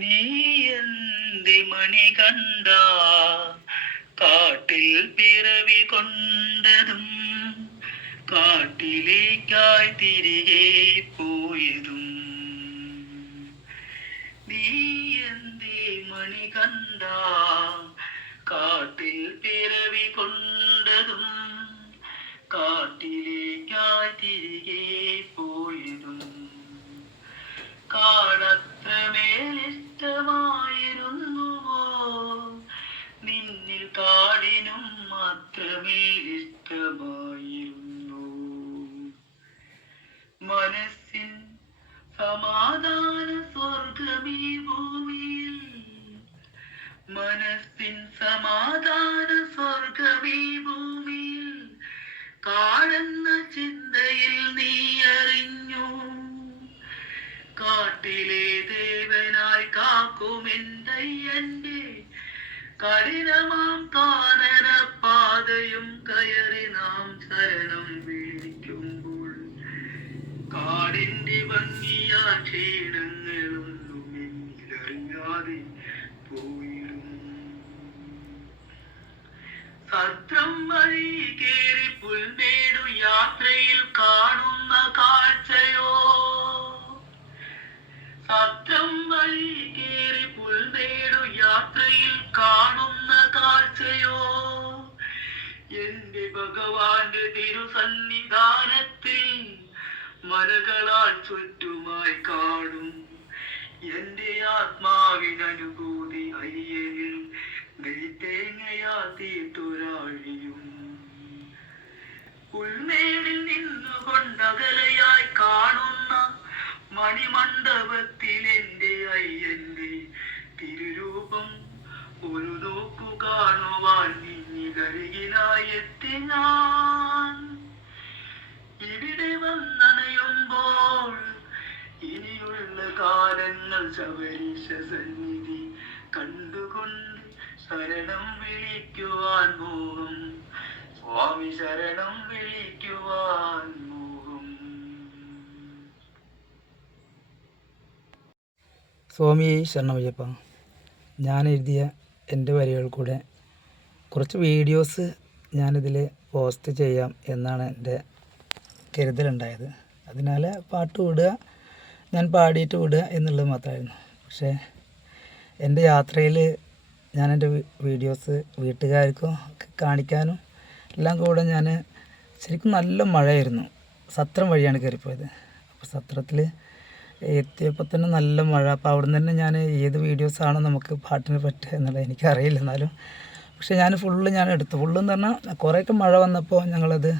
നീ എന്തി മണി കണ്ട കാട്ടിൽ പിറവി കൊണ്ടതും കാട്ടിലേക്കായി തിരികെ പോയതും നീ എന്തി മണി കണ്ട കാട്ടിൽ പിറവി കൊണ്ടതും കാട്ടിലേക്കായി തിരികെ പോയതും കാടത്രമേലിഷ്ടമായിരുന്നുവോ നിന്നിൽ കാടിനും മാത്രമേലിഷ്ടമായിരുന്നു മനസ്സിൻ സമാധാന സ്വർഗമീ ഭൂമിയിൽ മനസ്സിൻ സമാധാന സ്വർഗമീ ഭൂമിയിൽ കാടെന്ന ചിന്തയിൽ നീ അറിഞ്ഞു കാട്ടിലെ ദേവനായി കാക്കുമെന്തയ്യന്റെ കഠിനമാം കാനന പാതയും കയറി നാം ശരണം വിളിക്കുമ്പോൾ കാടിന്റെ ഭംഗിയ ക്ഷീണങ്ങളൊന്നും എന്നിലറിയാതെ പോയിരുന്നു സത്രം വഴി കേറി പുൽമേടു യാത്രയിൽ കാണുന്ന കാഴ്ചയോ സത്രം വഴി കേറി പുൽമേടു യാത്രയിൽ കാണുന്ന കാഴ്ചയോ എന്റെ ഭഗവാന്റെ തിരുസന്നിധാനത്തിൽ മലകളാൽ ചുറ്റുമായി കാണും എന്റെ ആത്മാവിനനുഭൂതി അയ്യനിൽ നെയ്ത്തേങ്ങയാത്തിട്ടൊരാഴിയും പുൽമേടിൽ നിന്നുകൊണ്ടകലയായി കാണുന്ന മണിമണ്ഡപത്തിൽ എന്റെ അയ്യന്റെ തിരുരൂപം ഒരു നോക്കു കാണുവാൻ നിന്നിലരികിലായി എത്തി ഞാൻ ഇവിടെ വന്നണയുമ്പോൾ ഇനിയുള്ള കാലങ്ങൾ ശബരീശ സന്നിധി കണ്ടുകൊണ്ട് ശരണം വിളിക്കുവാൻ മോഹം സ്വാമി ശരണം വിളിക്കുവാൻ മോഹം. സ്വാമി ശരണമയ്യപ്പ. ഞാൻ എഴുതിയ എൻ്റെ വരികൾ കൂടെ കുറച്ച് വീഡിയോസ് ഞാനിതിൽ പോസ്റ്റ് ചെയ്യാം എന്നാണ് എൻ്റെ കരുതലുണ്ടായത്. അതിനാൽ പാട്ട് വിടുക, ഞാൻ പാടിയിട്ട് വിടുക എന്നുള്ളത് മാത്രമായിരുന്നു. പക്ഷേ എൻ്റെ യാത്രയിൽ ഞാൻ എൻ്റെ വീഡിയോസ് വീട്ടുകാർക്കും കാണിക്കാനും എല്ലാം കൂടെ ഞാൻ ശരിക്കും നല്ല മഴയായിരുന്നു. സത്രം വഴിയാണ് കയറിപ്പോയത്. അപ്പോൾ സത്രത്തിൽ എത്തിയപ്പോൾ തന്നെ നല്ല മഴ. അപ്പോൾ അവിടെ നിന്ന് തന്നെ ഞാൻ ഏത് വീഡിയോസാണോ നമുക്ക് പാട്ടിന് പറ്റുക എന്നുള്ളത് എനിക്കറിയില്ല. എന്നാലും പക്ഷേ ഞാൻ ഞാൻ എടുത്തു. ഫുള്ളെന്ന് പറഞ്ഞാൽ കുറേയൊക്കെ മഴ വന്നപ്പോൾ ഞങ്ങളത്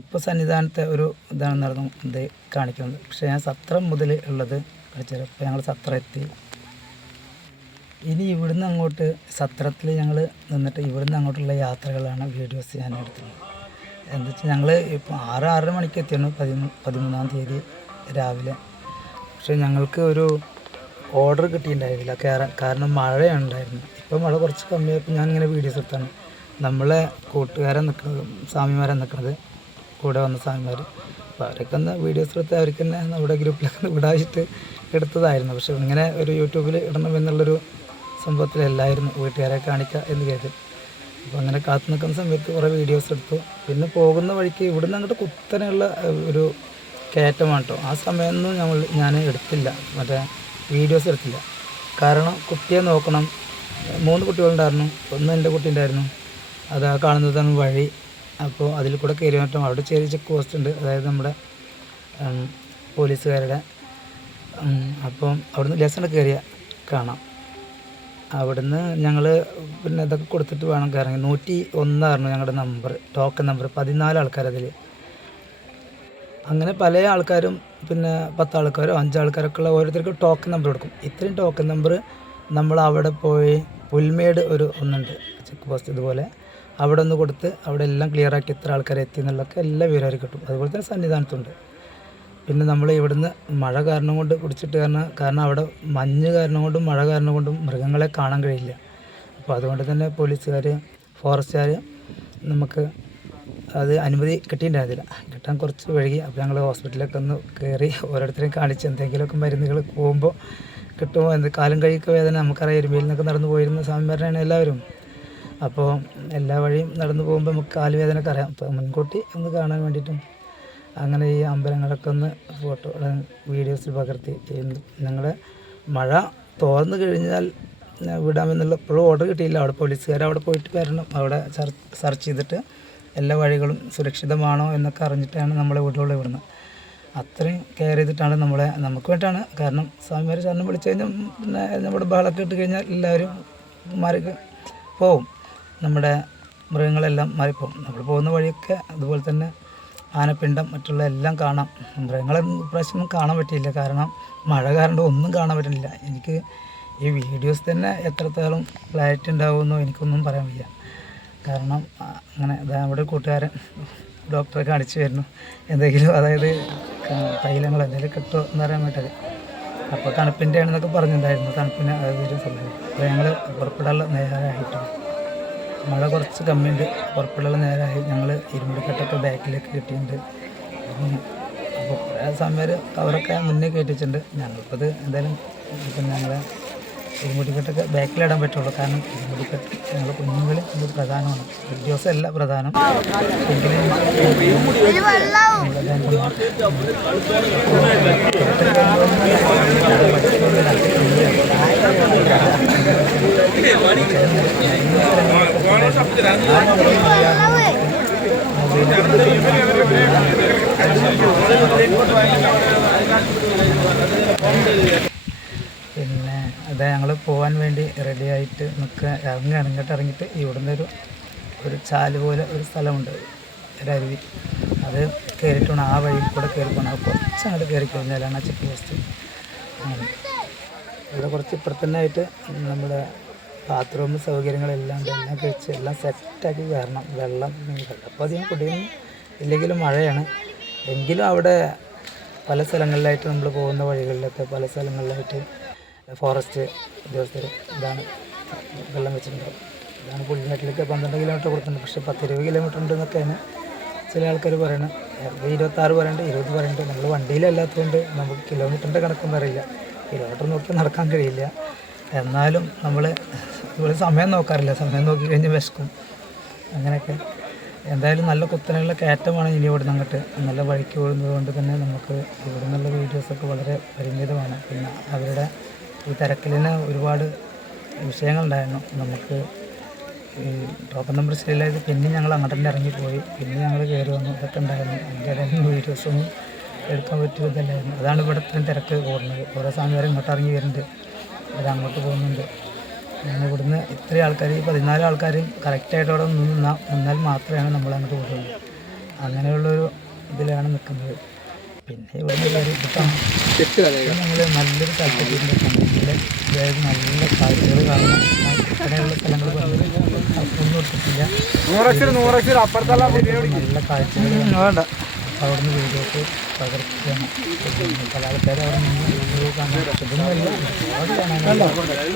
ഇപ്പോൾ സന്നിധാനത്തെ ഒരു ഇതാണ് നടന്നു ഇത് കാണിക്കുന്നത്. പക്ഷേ ഞാൻ സത്രം മുതൽ ഉള്ളത് കളിച്ചത്. അപ്പോൾ ഞങ്ങൾ സത്രം എത്തി. ഇനി ഇവിടുന്ന് അങ്ങോട്ട് സത്രത്തിൽ ഞങ്ങൾ നിന്നിട്ട് ഇവിടുന്ന് അങ്ങോട്ടുള്ള യാത്രകളാണ് വീഡിയോസ് ഞാൻ എടുത്തത്. എന്താ വെച്ചാൽ ഞങ്ങൾ ഇപ്പോൾ 6-6:30 മണിക്ക് എത്തിയാണ് 13-ാം തീയതി രാവിലെ. പക്ഷേ ഞങ്ങൾക്ക് ഒരു ഓർഡർ കിട്ടിയിട്ടുണ്ടായിരുന്നില്ല കാരണം മഴയുണ്ടായിരുന്നു. ഇപ്പോൾ മഴ കുറച്ച് കമ്മിയായപ്പോൾ ഞാനിങ്ങനെ വീഡിയോസ് എടുത്താണ്. നമ്മളെ കൂട്ടുകാരെ നിൽക്കുന്നത്, സ്വാമിമാരെ നിൽക്കുന്നത്, കൂടെ വന്ന സ്വാമിമാർ. അപ്പോൾ അവരൊക്കെ ഒന്ന് വീഡിയോസ് എടുത്ത് അവർക്ക് തന്നെ നമ്മുടെ ഗ്രൂപ്പിലൊക്കെ വിടായിട്ട് എടുത്തതായിരുന്നു. പക്ഷേ ഇങ്ങനെ ഒരു യൂട്യൂബിൽ ഇടണം എന്നുള്ളൊരു സംഭവത്തിലല്ലായിരുന്നു വീട്ടുകാരെ കാണിക്കുക എന്ന് കരുതി. അപ്പോൾ അങ്ങനെ കാത്തു നിൽക്കുന്ന സമയത്ത് കുറേ വീഡിയോസ് എടുത്തു. പിന്നെ പോകുന്ന വഴിക്ക് ഇവിടുന്ന് അങ്ങോട്ട് കുത്തനെയുള്ള ഒരു കയറ്റമാണ് കേട്ടോ. ആ സമയമൊന്നും ഞാൻ എടുത്തില്ല, മറ്റേ വീഡിയോസ് എടുത്തില്ല. കാരണം കുട്ടിയെ നോക്കണം. 3 കുട്ടികളുണ്ടായിരുന്നു. ഒന്ന് എൻ്റെ കുട്ടി ഉണ്ടായിരുന്നു. അത് ആ കാണുന്നതാണ് വഴി. അപ്പോൾ അതിൽ കൂടെ കയറി മാറ്റം. അവിടെ ചെറിയ ചെക്ക് പോസ്റ്റ് ഉണ്ട്, അതായത് നമ്മുടെ പോലീസുകാരുടെ. അപ്പം അവിടുന്ന് ലെസൺ കയറിയാൽ കാണാം. അവിടുന്ന് ഞങ്ങൾ പിന്നെ ഇതൊക്കെ കൊടുത്തിട്ട് വേണം കയറാൻ. 101 ആയിരുന്നു ഞങ്ങളുടെ നമ്പർ, ടോക്കൺ നമ്പർ. 14 ആൾക്കാരതിൽ. അങ്ങനെ പല ആൾക്കാരും പിന്നെ 10 ആൾക്കാരോ 5 ആൾക്കാരൊക്കെ ഉള്ള ഓരോരുത്തർക്ക് ടോക്കൺ നമ്പർ കൊടുക്കും. ഇത്രയും ടോക്കൺ നമ്പർ നമ്മൾ അവിടെ പോയി പുൽമേട് ഒന്നുണ്ട് ചെക്ക് പോസ്റ്റ് ഇതുപോലെ, അവിടെ ഒന്ന് കൊടുത്ത് അവിടെ എല്ലാം ക്ലിയറാക്കി എത്ര ആൾക്കാർ എത്തി എന്നുള്ളതൊക്കെ എല്ലാ വിവരവും കിട്ടും. അതുപോലെ തന്നെ സന്നിധാനത്തുണ്ട്. പിന്നെ നമ്മൾ ഇവിടുന്ന് മഴ കാരണം കൊണ്ട് പിടിച്ചിട്ട് കാരണം അവിടെ മഞ്ഞ് കാരണം കൊണ്ടും മഴ കാരണം കൊണ്ടും മൃഗങ്ങളെ കാണാൻ കഴിയില്ല. അപ്പോൾ അതുകൊണ്ട് തന്നെ പോലീസുകാർ, ഫോറസ്റ്റുകാർ നമുക്ക് അത് അനുമതി കിട്ടിയിട്ടുണ്ടായിരുന്നില്ല. കിട്ടാൻ കുറച്ച് വൈകി. അപ്പോൾ ഞങ്ങൾ ഹോസ്പിറ്റലിലൊക്കെ ഒന്ന് കയറി ഓരോരുത്തരെയും കാണിച്ച് എന്തെങ്കിലുമൊക്കെ മരുന്നുകൾ പോകുമ്പോൾ കിട്ടുമ്പോൾ എന്ത് കാലും കൈക്ക് വേദന നമുക്കറിയാം. എരുമയിൽ നിന്നൊക്കെ നടന്നു പോയിരുന്ന സ്വാമിമാരാണ് എല്ലാവരും. അപ്പോൾ എല്ലാ വഴിയും നടന്നു പോകുമ്പോൾ നമുക്ക് കാല് വേദനയൊക്കെ അറിയാം. അപ്പോൾ മുൻകൂട്ടി ഒന്ന് കാണാൻ വേണ്ടിയിട്ടും അങ്ങനെ ഈ അമ്പലങ്ങളൊക്കെ ഒന്ന് ഫോട്ടോ വീഡിയോസിൽ പകർത്തി. ഞങ്ങളുടെ മഴ തോർന്നു കഴിഞ്ഞാൽ വിടാമെന്നുള്ള ഇപ്പോഴും ഓർഡർ കിട്ടിയില്ല. അവിടെ പോലീസുകാർ അവിടെ പോയിട്ട് വരണം. അവിടെ സെർച്ച് ചെയ്തിട്ട് എല്ലാ വഴികളും സുരക്ഷിതമാണോ എന്നൊക്കെ അറിഞ്ഞിട്ടാണ് നമ്മളെ വീട്ടിലുള്ള ഇവിടുന്ന്. അത്രയും കെയർ ചെയ്തിട്ടാണ് നമുക്ക് വേണ്ടിയിട്ടാണ്. കാരണം സ്വാമിമാർ ശരണം വിളിച്ചു കഴിഞ്ഞാൽ പിന്നെ നമ്മുടെ ബഹളമൊക്കെ ഇട്ട് കഴിഞ്ഞാൽ എല്ലാവരും മാറി പോവും. നമ്മുടെ മൃഗങ്ങളെല്ലാം മാറിപ്പോവും. നമ്മൾ പോകുന്ന വഴിയൊക്കെ അതുപോലെ തന്നെ ആനപ്പിണ്ടം മറ്റുള്ള എല്ലാം കാണാം. മൃഗങ്ങളെ ഇപ്രാവശ്യം കാണാൻ പറ്റിയില്ല. കാരണം മഴ കാരണം ഒന്നും കാണാൻ പറ്റുന്നില്ല. എനിക്ക് ഈ വീഡിയോസ് തന്നെ എത്രത്തോളം ക്ലാരിറ്റി ഉണ്ടാവുമെന്നോ എനിക്കൊന്നും പറയാൻ വയ്യ. കാരണം അങ്ങനെ നമ്മുടെ കൂട്ടുകാരൻ ഡോക്ടറെ കാണിച്ചു വരുന്നു. എന്തെങ്കിലും അതായത് തൈലങ്ങൾ എന്തെങ്കിലും കിട്ടുമോ എന്ന് പറയാൻ വേണ്ടത്. അപ്പോൾ തണുപ്പിൻ്റെ ആണെന്നൊക്കെ പറഞ്ഞിട്ടുണ്ടായിരുന്നു. തണുപ്പിന് അതൊരു സംഭവം. അപ്പോൾ ഞങ്ങൾ പുറപ്പെടാനുള്ള നേരമായിട്ട് മഴ കുറച്ച് കമ്മിയുണ്ട്. പുറപ്പെടാനുള്ള നേരമായി. ഞങ്ങൾ ഇരുമുടിക്കെട്ടൊക്കെ ബാക്കിലേക്ക് കിട്ടിയിട്ടുണ്ട്. അപ്പോൾ കുറേ സമയം കവറൊക്കെ മുന്നേ കയറ്റിച്ചിട്ടുണ്ട്. ഞങ്ങൾക്കത് എന്തായാലും ഇപ്പം ഞങ്ങളെ ഇരുമുടിക്കെട്ടൊക്കെ ബാക്കിലിടാൻ പറ്റുള്ളൂ. കാരണം ഇരുമുടിക്കെട്ട് ഞങ്ങൾ കുഞ്ഞുങ്ങളിൽ ഇത് പ്രധാനമാണ്. വീഡിയോസ് അല്ല പ്രധാനം. എങ്കിലും പിന്നെ അതെ ഞങ്ങൾ പോകാൻ വേണ്ടി റെഡി ആയിട്ട് ഇറങ്ങുകയാണ്. ഇങ്ങോട്ട് ഇറങ്ങിയിട്ട് ഇവിടുന്ന് ഒരു ചാല് പോലെ ഒരു സ്ഥലമുണ്ട്, ഒരു അരുവി. അത് കയറിയിട്ട് വേണം ആ വഴിയിൽ കൂടെ കയറി പോകണം. അത് കുറച്ച് അങ്ങോട്ട് കയറി കഴിഞ്ഞാലാണ് ആ ചെക്ക് പോസ്റ്റ്. ഇവിടെ കുറച്ച് ഇപ്പുറത്തന്നെ ആയിട്ട് നമ്മുടെ ബാത്റൂം സൗകര്യങ്ങളെല്ലാം എല്ലാം കഴിച്ച് എല്ലാം സെറ്റാക്കി കയറണം. വെള്ളം അപ്പോൾ അധികം കുടിയും ഇല്ലെങ്കിലും മഴയാണ്. എങ്കിലും അവിടെ പല സ്ഥലങ്ങളിലായിട്ട് നമ്മൾ പോകുന്ന വഴികളിലൊക്കെ പല സ്ഥലങ്ങളിലായിട്ട് ഫോറസ്റ്റ് ഉദ്യോഗസ്ഥർ ഇതാണ് വെള്ളം വെച്ചിട്ടുണ്ടാവും. ഇതാണ് പുള്ളിനാട്ടിലേക്ക് 12 കിലോമീറ്റർ കൊടുത്തിട്ടുണ്ട്. പക്ഷേ 10-20 കിലോമീറ്റർ ഉണ്ടെന്നൊക്കെയാണ് ചില ആൾക്കാർ പറയുന്നത്. 26 പറയുന്നുണ്ട്, 20 പറയുന്നുണ്ട്. നമ്മൾ വണ്ടിയിലല്ലാത്തതുകൊണ്ട് നമുക്ക് കിലോമീറ്ററിൻ്റെ കണക്കൊന്നും അറിയില്ല. കിലോമീറ്റർ നോക്കി നടക്കാൻ കഴിയില്ല. എന്നാലും നമ്മൾ സമയം നോക്കാറില്ല. സമയം നോക്കി കഴിഞ്ഞ് വിശക്കും. അങ്ങനെയൊക്കെ എന്തായാലും നല്ല കുത്തനെയുള്ള കയറ്റമാണ് ഇനി ഇവിടുന്ന് അങ്ങോട്ട്. നല്ല വഴിക്ക് ഓടുന്നത് കൊണ്ട് തന്നെ നമുക്ക് ഇവിടെ നിന്നുള്ള വീഡിയോസൊക്കെ വളരെ പരിമിതമാണ്. പിന്നെ അവരുടെ ഈ തിരക്കിലിന് ഒരുപാട് വിഷയങ്ങളുണ്ടായിരുന്നു. നമുക്ക് ഈ ടോക്കൺ നമ്പർ ശരിയില്ലായത് പിന്നെ ഞങ്ങൾ അങ്ങോട്ട് തന്നെ ഇറങ്ങിപ്പോയി. പിന്നെ ഞങ്ങൾ കയറി വന്നു. ഇതൊക്കെ ഉണ്ടായിരുന്നു. അതിൻ്റെ ഇടയിൽ വീഡിയോസൊന്നും എടുക്കാൻ പറ്റിയതല്ലായിരുന്നു. അതാണ് ഇവിടെ ഇത്രയും തിരക്ക് കൂടുന്നത്. ഓരോ സമയം ഇങ്ങോട്ട് ഇറങ്ങി വരുന്നുണ്ട്, അവരങ്ങോട്ട് പോകുന്നുണ്ട്. അങ്ങനെ ഇവിടുന്ന് ഇത്രയും ആൾക്കാർ, ഈ 14 ആൾക്കാരും കറക്റ്റായിട്ട് അവിടെ നിന്നാൽ മാത്രമേ നമ്മൾ അങ്ങോട്ട് പോകുള്ളൂ. അങ്ങനെയുള്ളൊരു ഇതിലാണ് നിൽക്കുന്നത്. പിന്നെ ഇവിടുന്ന് കയറി ഞങ്ങൾ നല്ലൊരു സ്ഥലത്തേക്ക് അതായത് നല്ല കാഴ്ചകൾ കാണുന്ന അങ്ങനെയുള്ള സ്ഥലങ്ങൾ ഒന്നും കൊടുത്തിട്ടില്ല. നല്ല കാഴ്ചകൾ വേണ്ട. അപ്പോൾ അവിടുന്ന് വീഡിയോസ് പകർത്തുകയാണ്. പല ആൾക്കാർ അവിടെ നിന്ന് വീഡിയോ കാണാൻ ഇതൊന്നുമല്ല, ഒരുപാട് കാണാനല്ല.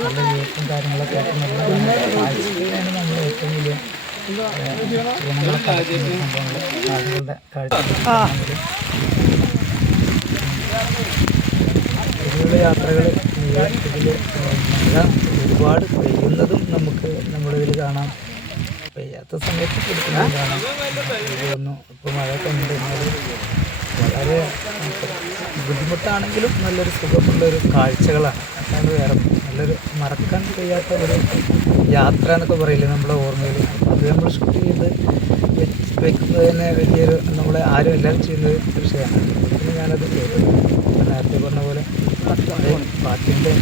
നല്ല യൂസും കാര്യങ്ങളൊക്കെ ആയിട്ട് നല്ല കാഴ്ചകളാണ് നമ്മൾ ഏറ്റവും വലിയ ജനങ്ങളെ കാണിക്കുന്ന സംഭവങ്ങൾ. ആളുകളുടെ കാഴ്ച ഇതിലുള്ള യാത്രകൾ ഇതിൽ മഴ ഒരുപാട് പെയ്യുന്നതും നമുക്ക് നമ്മളിതിൽ കാണാം. പെയ്യാത്ത സമയത്ത് കൊടുക്കുന്നതും കാണാം. ഒന്നും ഇപ്പോൾ മഴയൊക്കെ ഉണ്ടെങ്കിൽ വളരെ ബുദ്ധിമുട്ടാണെങ്കിലും നല്ലൊരു സുഖമുള്ളൊരു കാഴ്ചകളാണ്. അതാണ് വേറെ നല്ലൊരു മറക്കാൻ കഴിയാത്ത ഒരു യാത്ര എന്നൊക്കെ പറയില്ലേ നമ്മുടെ ഓർമ്മയിൽ. അത് നമ്മൾ ഷൂട്ട് ചെയ്ത് വെക്കുന്നത് തന്നെ വലിയൊരു നമ്മളെ ആരും എല്ലാവരും ചെയ്യുന്ന ഒരു വിഷയമാണ്. പിന്നെ ഞാനത് ചെയ്തു. നേരത്തെ പറഞ്ഞ പോലെ പാട്ടിൻ്റെ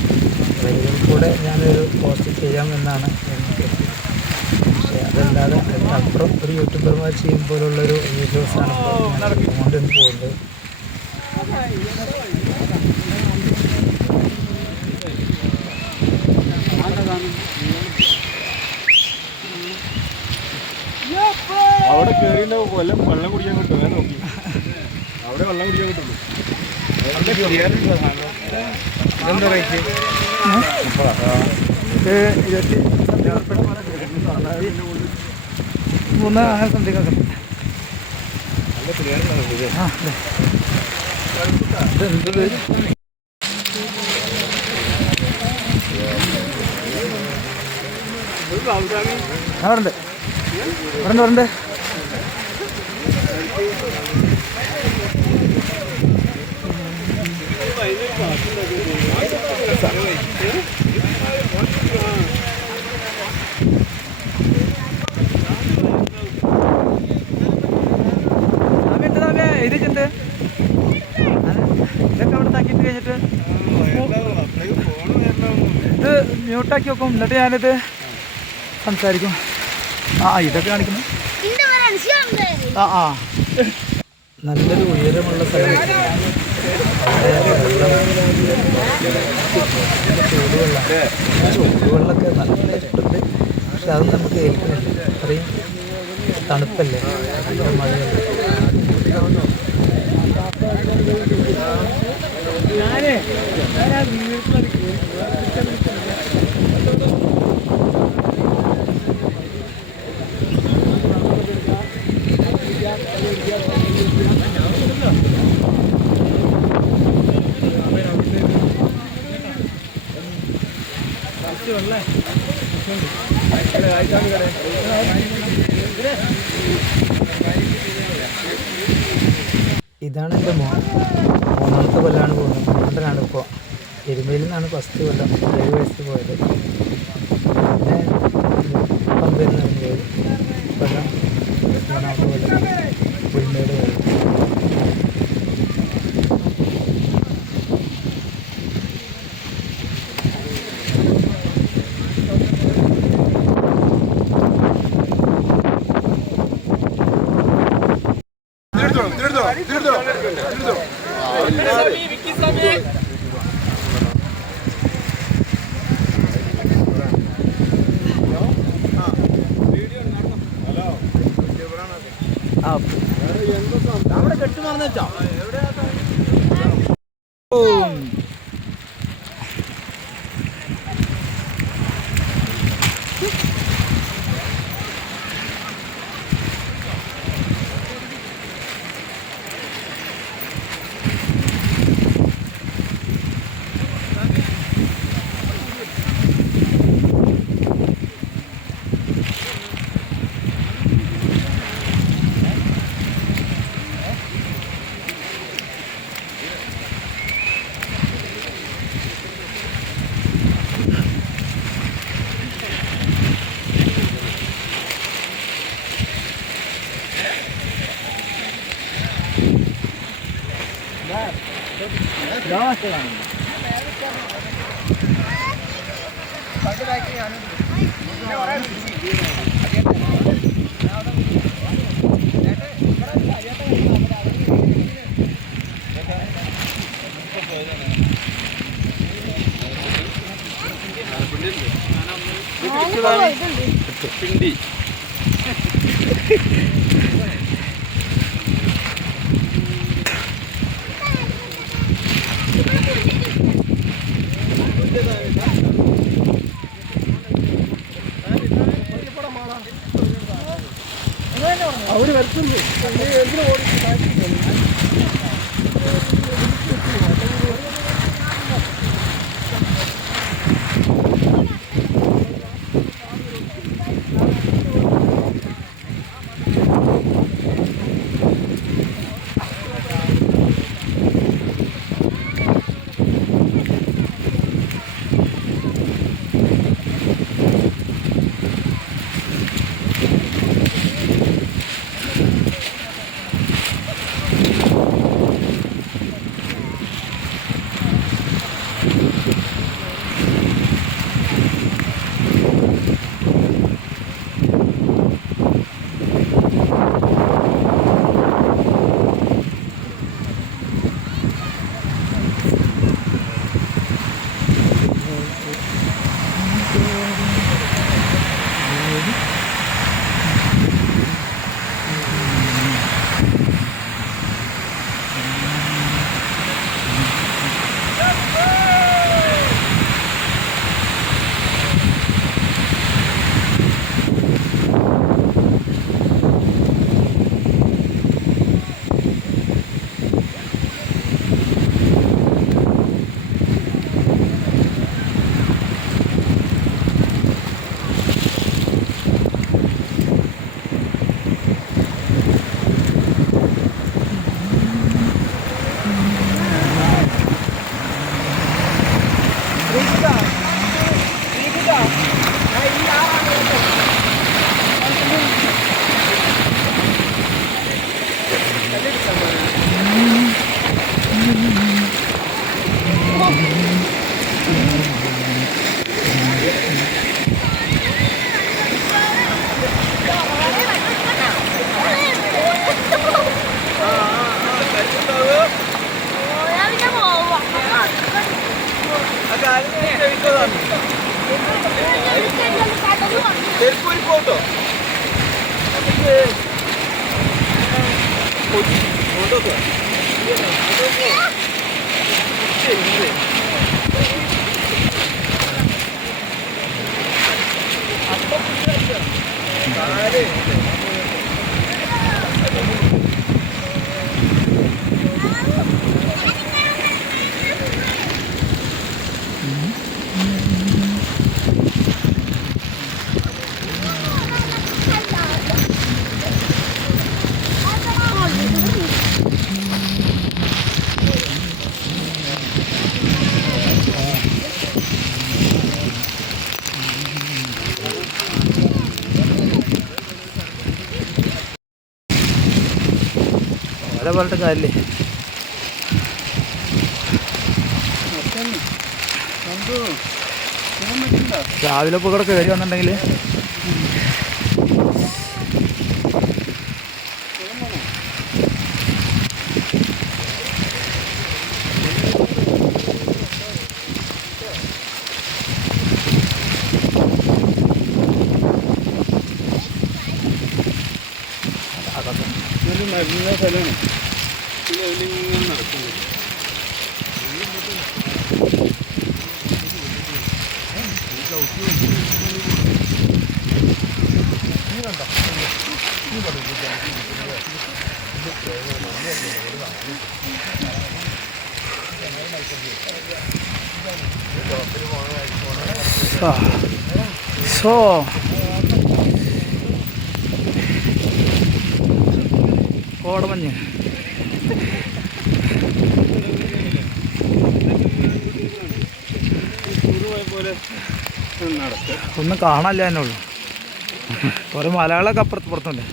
വരികൾ കൂടെ ഞാനൊരു പോസ്റ്റ് ചെയ്യാമെന്നാണ് എനിക്ക്. പക്ഷേ അതല്ലാതെ അതിനപ്പുറം ഒരു യൂട്യൂബർമാർ ചെയ്യും പോലുള്ളൊരു വീഡിയോസാണ് ഇപ്പോൾ ഞാൻ കൊണ്ടുവന്ന് പോകുന്നത്. അവിടെ കയറിയിട്ട് വെള്ളം കുടിക്കാൻ കിട്ടും. നോക്കി അവിടെ വെള്ളം കുടിക്കാൻ കിട്ടുള്ളൂ. എന്താ റേറ്റ്? ഇത് 23 അങ്ങനെ സംതിങ് ഒക്കെ. നല്ല ക്ലിയർ. ആ അതെ. ഞാൻ വരണ്ട് വരണ്ട് ഇതിട്ട് ഇതൊക്കെ അവിടെ താക്കിയിട്ട് കഴിഞ്ഞിട്ട് ഇത് മ്യൂട്ടാക്കി വെക്കും എന്നിട്ട് ഞാനിത് സംസാരിക്കും. ഇതൊക്കെ കാണിക്കുന്നു. നല്ലൊരു ഉയരമുള്ള സ്ഥലം. ചൂടുവെള്ളമൊക്കെ നല്ല ഇഷ്ടമുണ്ട്. പക്ഷെ അത് നമുക്ക് ഏൽക്കുന്നില്ല. അത്രയും തണുപ്പല്ലേ, നല്ല മഴയല്ലേ. ഇതാണ് എൻ്റെ മൂന്നാമത്തെ കൊല്ലമാണ് പോകുന്നത്. മൂന്നാമതാണ് ഇപ്പോൾ. എരുമയിൽ നിന്നാണ് ഫസ്റ്റ് കൊല്ലം 7 വയസ്സിൽ പോയത്. പിന്നെ പമ്പയിൽ നിന്ന് പോയത്. കൊല്ലം മൂന്നാമത്തെ കൊല്ലം പുൽമേട് പോയത്. പിണ്ടി അവര് വരുത്തുന്നു. വല പറഞ്ഞിട്ട് കാര്യമില്ലേ. രാവിലെ ഇപ്പോൾ ഇവിടെ കയറി വന്നിട്ടുണ്ടെങ്കിൽ നല്ല സ്ഥലമാണ്. പിന്നെ അതിലിങ്ങനെ നടക്കുന്നു. കോടമഞ്ഞ് ഒന്നും കാണാനില്ല തന്നെ ഉള്ളു. കുറേ മലകളൊക്കെ അപ്പുറത്ത് പുറത്തുണ്ട്.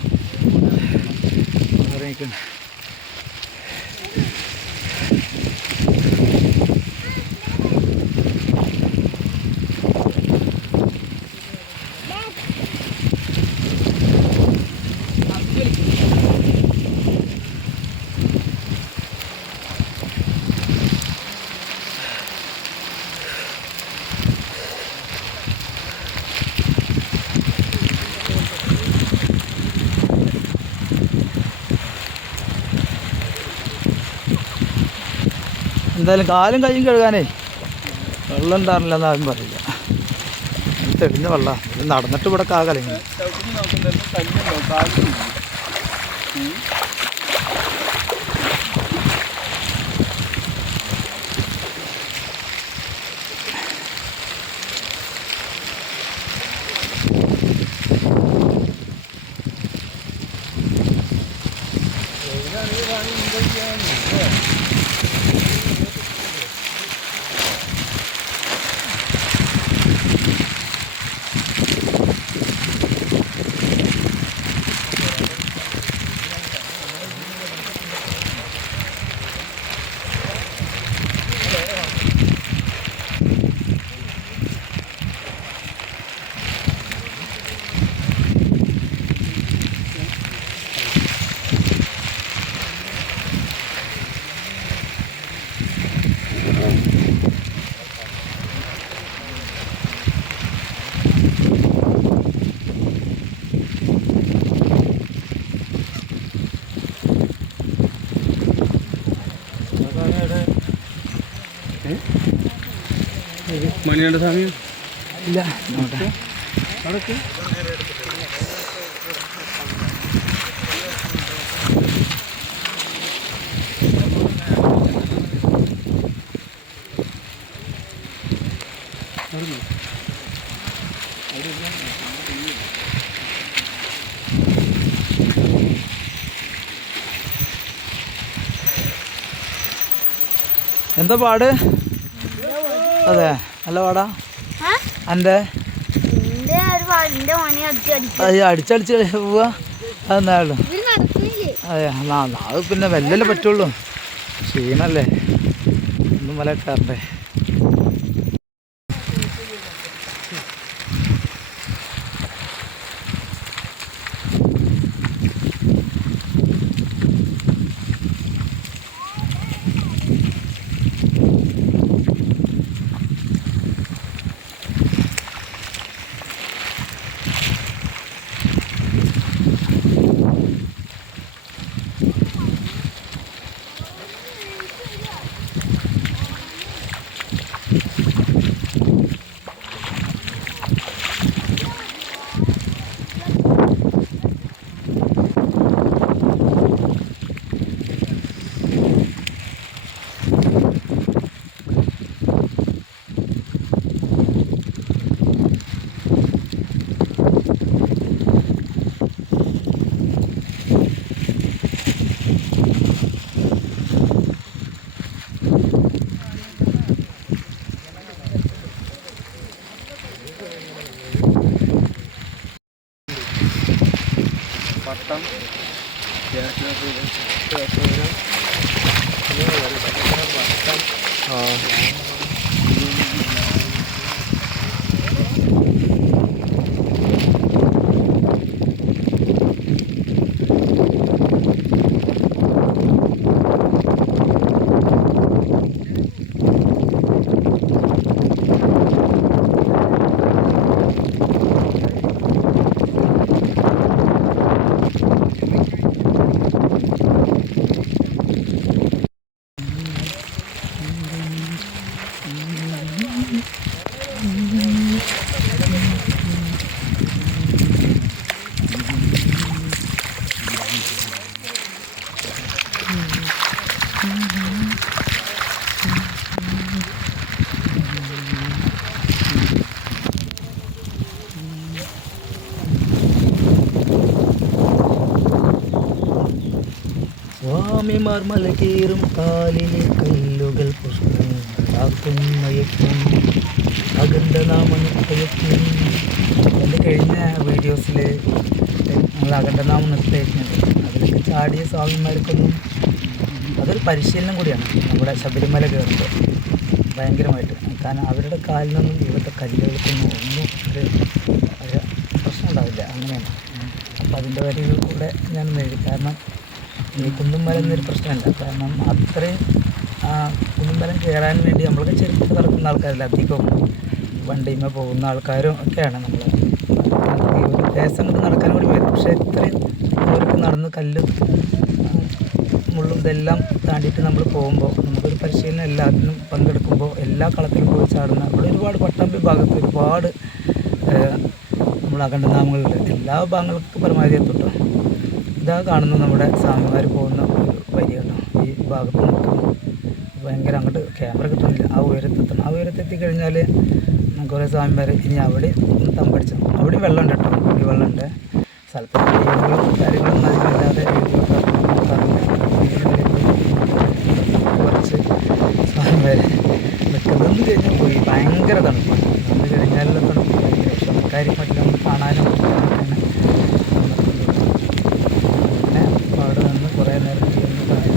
എന്തായാലും കാലും കയ്യും കഴുകാനേ വെള്ളം ഉണ്ടാറില്ല എന്നാരും പറയില്ല. തെളിഞ്ഞ വെള്ളം നടന്നിട്ട് ഇവിടെ കാകലങ്ങി. മണിയുടെ സമയം ഇല്ല. അവിടേക്ക് എന്താ പാട്? അതെ, അല്ല വാടാ എൻ്റെ അടിച്ചടിച്ച് പോവാ അതെന്തായാലും അതെ അത് പിന്നെ വെല്ലല്ലേ പറ്റുള്ളൂ. ക്ഷീണല്ലേ ഒന്നും മല കയറണ്ടേ. പട്ടം സ്വാമിമാർ മലകേറും കാലിലെ കല്ലുകൾ പുഷ്പം അഖണ്ഡനാമനിർത്തയക്കും. എൻ്റെ കഴിഞ്ഞ വീഡിയോസിൽ നമ്മൾ അഖണ്ഡനാമം നിർത്തയക്കുന്നുണ്ട്. അതിലൊക്കെ ചാടിയ സ്വാമിമാർക്കൊന്നും അതൊരു പരിശീലനം കൂടിയാണ്. നമ്മുടെ ശബരിമല കയറുമ്പോൾ ഭയങ്കരമായിട്ട്, കാരണം അവരുടെ കാലിൽ നിന്നും ഇവിടുത്തെ കല്ലുകൾക്കൊന്നും ഒന്നും ഒരു പ്രശ്നം ഉണ്ടാവില്ല. അങ്ങനെയാണ്. അപ്പോൾ അതിൻ്റെ വരികൾ കൂടെ ഞാൻ എഴുതി. കാരണം ഈ കുന്നുംമല എന്നൊരു പ്രശ്നമല്ല. കാരണം അത്രയും കുന്നുംമലം കയറാൻ വേണ്ടി നമ്മളൊക്കെ ചെറുപ്പത്തിൽ നടക്കുന്ന ആൾക്കാരല്ല, അധികം വണ്ടിയുമേ പോകുന്ന ആൾക്കാരും ഒക്കെയാണ്. നമ്മൾ ഈ ഒരു ദേശം കൊണ്ട് നടക്കാൻ കൂടി വരും. പക്ഷേ ഇത്രയും അവർക്ക് നടന്ന് കല്ലും മുള്ളും ഇതെല്ലാം താണ്ടിയിട്ട് നമ്മൾ പോകുമ്പോൾ നമുക്കൊരു പരിശീലനം എല്ലാത്തിനും പങ്കെടുക്കുമ്പോൾ എല്ലാ കളത്തിലും പോയി ചാടുന്ന അവിടെ ഒരുപാട് പട്ടാമ്പി ഭാഗത്ത് ഒരുപാട് നമ്മൾ അഖണ്ഡനാമങ്ങളുണ്ട്. എല്ലാ ഭാഗങ്ങൾക്ക് പരമാവധി എത്തുട്ടോ. ഇതാ കാണുന്നത് നമ്മുടെ സ്വാമിമാർ പോകുന്ന ഒരു വരിയാണ്. ഈ ഭാഗത്ത് നിൽക്കണം. ഭയങ്കര അങ്ങോട്ട് ക്യാമറ കിട്ടുന്നില്ല. ആ ഉയരത്തെത്തണം. ആ ഉയരത്തെത്തിക്കഴിഞ്ഞാൽ നമുക്ക് കുറേ സ്വാമിമാർ ഇനി അവിടെ തമ്പടിച്ചു. അവിടെയും വെള്ളമുണ്ട് കേട്ടോ. ഈ വെള്ളമുണ്ട്. സ്ഥലത്ത് കാര്യങ്ങളൊന്നും അതിനല്ലാതെ കുറച്ച് സ്വാമിമാർ നിൽക്കുന്നതെന്ന് കഴിഞ്ഞാൽ പോയി ഭയങ്കര തണുപ്പാണ്. വന്നു കഴിഞ്ഞാലുള്ള തണുപ്പ് ഭയങ്കര. പക്ഷെ നമുക്കാരും പറ്റില്ല, നമുക്ക് കാണാനും പിന്നെ അവിടെ നിന്ന് കുറേ നേരം ചെയ്യുന്ന കാര്യം.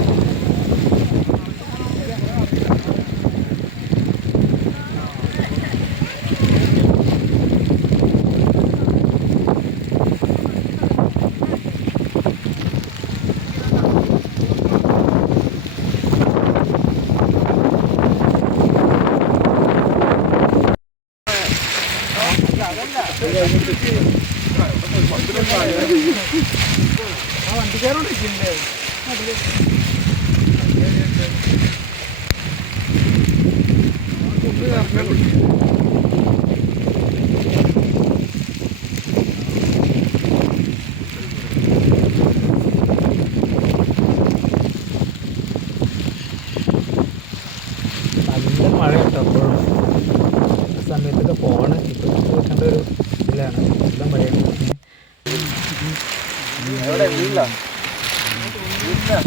വണ്ടിക്കാരോണ്ടിരിക്കില്ലേ നല്ല മഴ കേട്ടോ. അപ്പോഴും സമയത്തൊക്കെ ഫോണ് ഇപ്പോൾ വെക്കേണ്ട ഒരു ഇതിലാണ്. നല്ല മഴയാണ്. എവിടെ വീട്ടിലാ? വീട്ടിലാ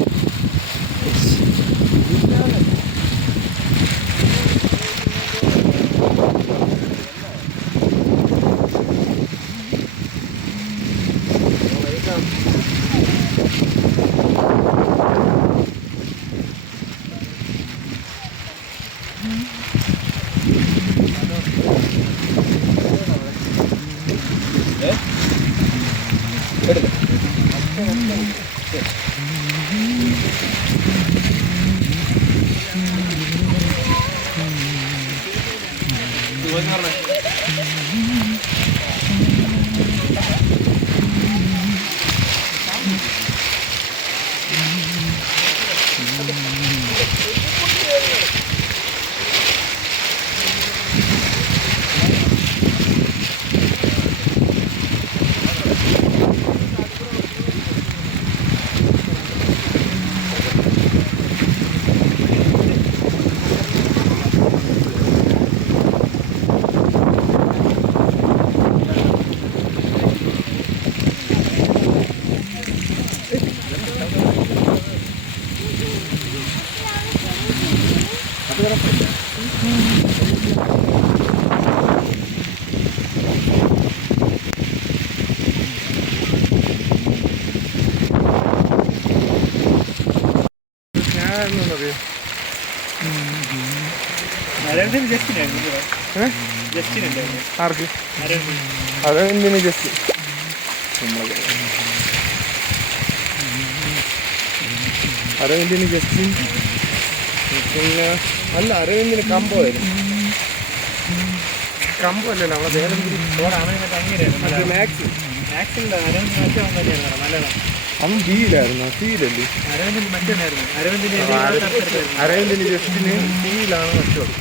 ആർക്ക് അരവിന്ദിന് ജസ്റ്റ് അരവിന്ദിന് ജസ്റ്റ് പിന്നെ അല്ല അരവിന്ദിന് കമ്പോ ആയിരുന്നു. കമ്പോ അല്ലല്ലോ നമ്മളെ മാക്സ് അവൻ ബിയിലായിരുന്നു. സിയിലല്ലേ അരവിന്ദിന് ജസ്റ്റിന് സിയിലാണ് മറ്റോട്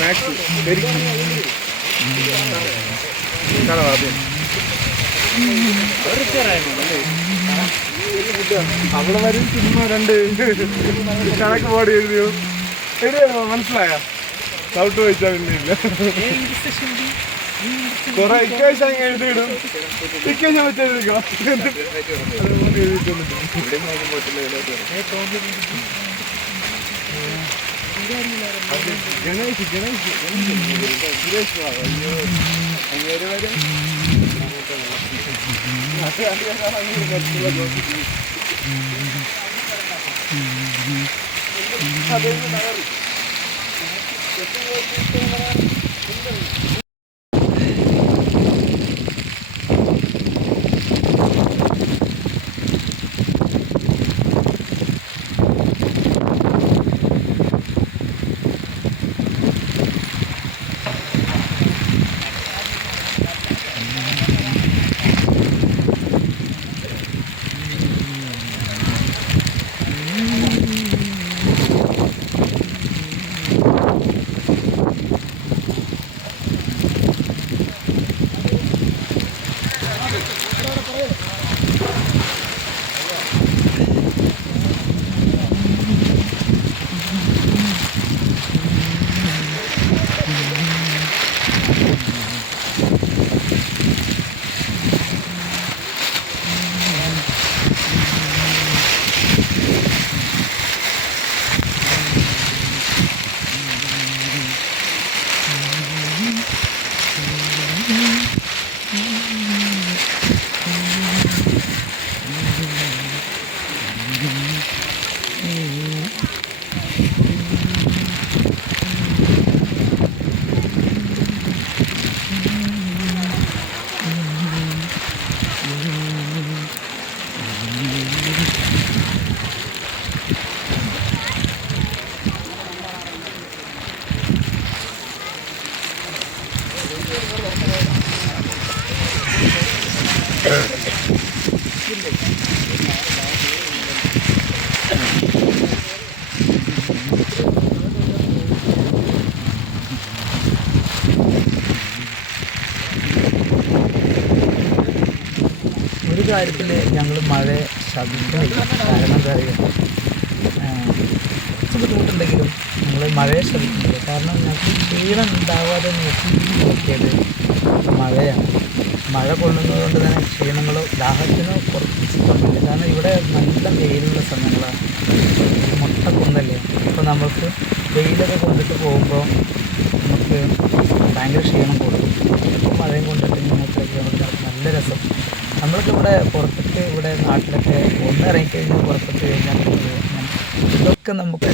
മാക്സ് ശരിക്കും അവിടെ വരും ചുമ്മാ രണ്ട് കണക്ക് പാടി എഴുതിയോ എഴുതിയോ മനസ്സിലായോ? ഡൗട്ട് ചോദിച്ചാൽ പിന്നെ ഇല്ല. കൊറേ ഇക്വേഷൻ അങ്ങ് എഴുതിയിടും. ഇക്വേഷൻ വെച്ച് എഴുതിക്കോ. ഗണേഷ് സുരേഷ് അയ്യോ അങ്ങേര് വരും. ഒരു കാര്യത്തിൽ ഞങ്ങൾ മഴ ശബ്ദമില്ല. കാരണം എന്താ പറയുക, കുറച്ച് ബുദ്ധിമുട്ടുണ്ടെങ്കിലും ഞങ്ങൾ മഴയെ ശ്രമിക്കുന്നില്ല. കാരണം ഞങ്ങൾക്ക് ക്ഷീണം ഉണ്ടാവാതെ നോക്കിയത് മഴയാണ്. മഴ കൊള്ളുന്നത് കൊണ്ട് തന്നെ ക്ഷീണങ്ങളോ ദാഹത്തിനോ കുറച്ച് കമ്മില്ല. കാരണം ഇവിടെ നല്ല വെയിലുള്ള സമയങ്ങളാണ്. മുട്ടക്കുന്നല്ലേ, അപ്പോൾ നമുക്ക് വെയിലൊക്കെ കൊണ്ടിട്ട് പോകുമ്പോൾ നമുക്ക് ഭയങ്കര ക്ഷീണം കൂടും. ഇപ്പോൾ മഴയും കൊണ്ടിട്ട് ഇങ്ങനെയൊക്കെ നല്ല രസം. നമ്മളൊക്കെ ഇവിടെ പുറത്തൊക്കെ ഇവിടെ നാട്ടിലൊക്കെ ഒന്നിറങ്ങിക്കഴിഞ്ഞാൽ പുറത്തൊക്കെ കഴിഞ്ഞാൽ ഇതൊക്കെ നമുക്ക്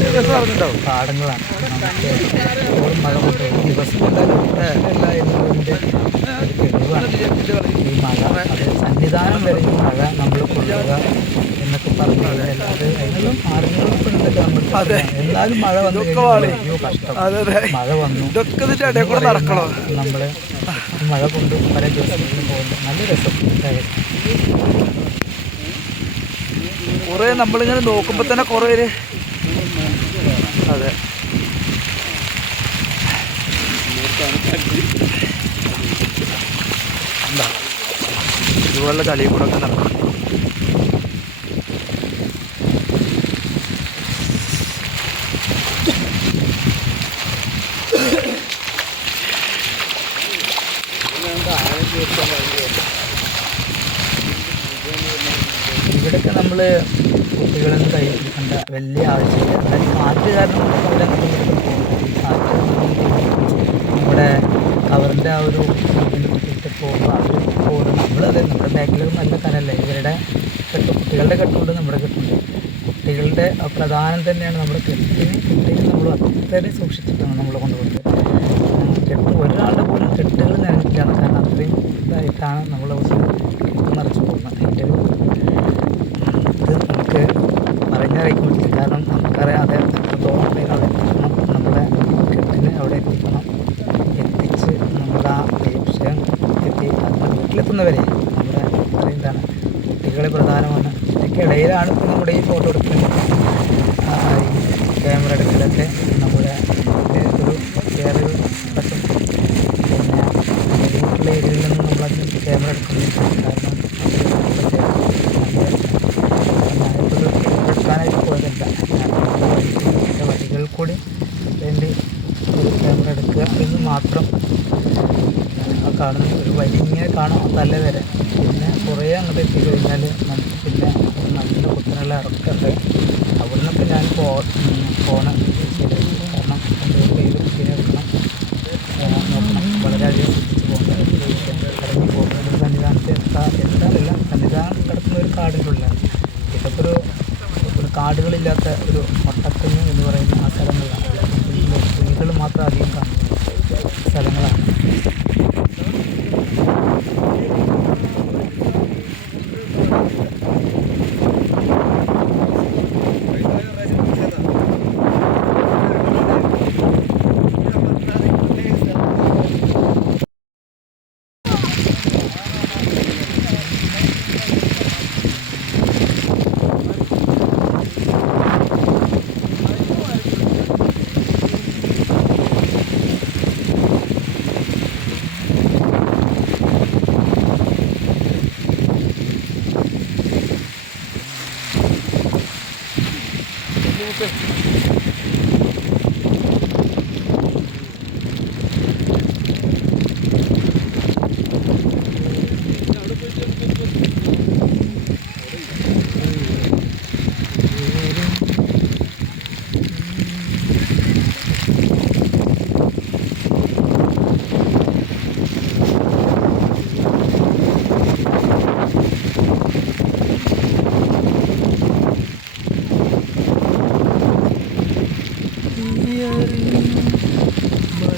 പാടങ്ങളാണ്. നമുക്ക് മഴ കൊണ്ട് ദിവസം അല്ല എന്നതിൻ്റെ തെളിവാണ് ഈ മഴ. അത് സന്നിധാനം വരെ ഈ മഴ നമ്മൾ കൊള്ളുക പറഞ്ഞത്. അല്ലാതെ അതിനെല്ലാം മാർഗങ്ങളുണ്ടല്ലോ നമുക്ക്. എന്നാലും മഴ വന്നു കഴിഞ്ഞാൽ അയ്യോ കഷ്ടം. മഴ വന്നു നമ്മൾ മഴ കൊണ്ട് പല ദിവസങ്ങളിൽ പോകുമ്പോൾ നല്ല രസം കുറേ നമ്മളിങ്ങനെ നോക്കുമ്പോൾ തന്നെ കുറേ അതെ എന്താ ഇതുപോലെ ചളി കൂടെ ഒക്കെ നടക്കണം. ഇവിടെയൊക്കെ നമ്മൾ കുട്ടികളൊന്നും കൈ പിടിക്കേണ്ട വലിയ ആവശ്യമില്ല. എന്നാലും കാറ്റ് കാരണം കാറ്റ് നമ്മുടെ കവറിൻ്റെ ആ ഒരു ഇതിൻ്റെ കുട്ടിയിട്ട് പോകുമ്പോൾ അവർ പോകുന്നത് നമ്മളത് നമ്മുടെ ബാക്കിൽ നല്ല കനല്ലേ ഇവരുടെ കെട്ട് കുട്ടികളുടെ കെട്ടുണ്ട് നമ്മുടെ കെട്ടുണ്ട്. കുട്ടികളുടെ പ്രധാനം തന്നെയാണ് നമ്മുടെ കുട്ടികൾ നമ്മൾ അത്രയും സൂക്ഷിച്ചിട്ടാണ് നമ്മൾ കൊണ്ടുപോകുന്നത്. കെട്ട് ഒരാളുടെ പോലും കെട്ടുകൾ നനഞ്ഞില്ല. കാരണം അത്രയും ഇതായിട്ടാണ് നമ്മൾ കെട്ട് നിറച്ച് പോകുന്നത്. അതിൻ്റെ ഒരു ഇത് നമുക്ക് പറഞ്ഞറിയിക്കാൻ പറ്റില്ല. കാരണം നമുക്കറിയാതെ എത്രത്തോളം കാരണം നമ്മുടെ കെട്ടിന് അവിടെ എത്തിക്കണം. എത്തിച്ച് നമ്മുടെ ആ വിഷയം എത്തി നമ്മുടെ വീട്ടിലെത്തുന്നവരെ നമ്മുടെ അത്രയും എന്താണ് കുട്ടികളെ പ്രധാനമാണ്. ഇതിൻ്റെ ഇടയിലാണ് ഇപ്പോൾ നമ്മുടെ ഈ ഫോട്ടോ എടുക്കലും ക്യാമറ എടുക്കലൊക്കെ നമ്മുടെ ഒരു വേറൊരു വശം. പിന്നെ വീട്ടിലെ ഏരിയയിൽ നിന്നും നമ്മളത് ക്യാമറ എടുക്കുന്നില്ല. കാരണം ഞാനിപ്പോൾ എടുക്കാനായിട്ട് പോയതല്ല. ഞാൻ വഴികളിൽ കൂടി വേണ്ടി ഒരു ക്യാമറ എടുക്കുക എന്ന് മാത്രം കാണുന്നു. ഒരു വഴി ഇങ്ങനെ കാണാം തല വരെ. പിന്നെ കുറേ അങ്ങോട്ട് എത്തിക്കഴിഞ്ഞാൽ നമുക്ക് പിന്നെ നല്ല കുത്തനുള്ള ഇറക്കുണ്ട്. അവിടെ നിന്നൊക്കെ ഞാൻ ഫോണ് ചെയ്തു. കാരണം കയ്യിൽ കുട്ടീനെ എടുക്കണം നോക്കണം. വളരെയധികം ശ്രദ്ധിച്ച് പോകേണ്ട ഇറങ്ങി പോകുന്നത് ഒരു സന്നിധാനത്തെ എത്താറില്ല. സന്നിധാനം കിടക്കുന്ന ഒരു കാടിൻ്റെ ഉള്ളിലാണ്. ഇതൊക്കെ ഒരു കാടുകളില്ലാത്ത ഒരു മൊട്ടക്കുന്ന് എന്ന് പറയുന്ന ആ സ്ഥലങ്ങളാണ്. വീടുകൾ മാത്രം അധികം കാണുന്ന സ്ഥലങ്ങളാണ്.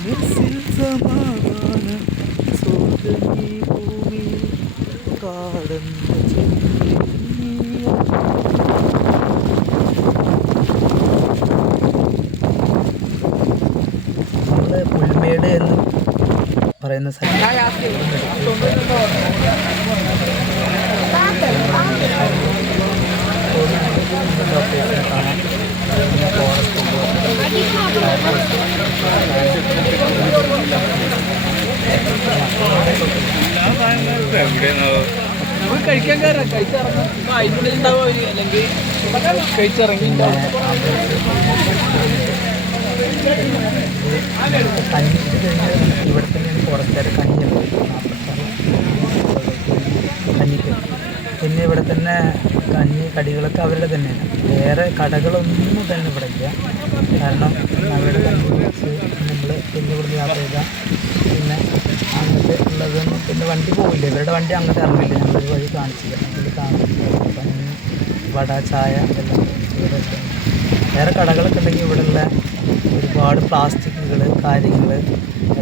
മനസ്സിൽ സമാധാന സ്വർഗ്ഗീ ഭൂമി കാടന്ന നമ്മുടെ പുൽമേട് എന്ന് പറയുന്ന സ്ഥലം കഴിക്കാൻ കയറാം. കഴിച്ചിറങ്ങും അതിനുള്ളിൽ ഉണ്ടാവും അവർ. അല്ലെങ്കിൽ കഴിച്ചിറങ്ങി ഇവിടെ തന്നെയാണ് ഫോറസ്റ്റുകാർ കഞ്ഞിക്ക്. പിന്നെ ഇവിടെ തന്നെ കഞ്ഞി കടികളൊക്കെ അവരുടെ തന്നെയാണ്. വേറെ കടകളൊന്നും തന്നെ ഇവിടെ ഇല്ല. കാരണം അവരുടെ കഞ്ഞി കുടിച്ച് നമ്മൾ പിന്നെ ഇവിടുന്ന് യാത്ര ചെയ്താൽ പിന്നെ അങ്ങോട്ട് ഉള്ളതൊന്നും പിന്നെ വണ്ടി പോവില്ല. ഇവരുടെ വണ്ടി അങ്ങോട്ട് ഇറങ്ങില്ല. ഞങ്ങളൊരു വഴി കാണിച്ചില്ല. അതിൽ കാണിച്ചില്ല. കഞ്ഞി വട ചായ എല്ലാം ഇവിടെ. വേറെ കടകളൊക്കെ ഉണ്ടെങ്കിൽ ഇവിടെയുള്ള ഒരുപാട് പ്ലാസ്റ്റിക്കുകൾ കാര്യങ്ങൾ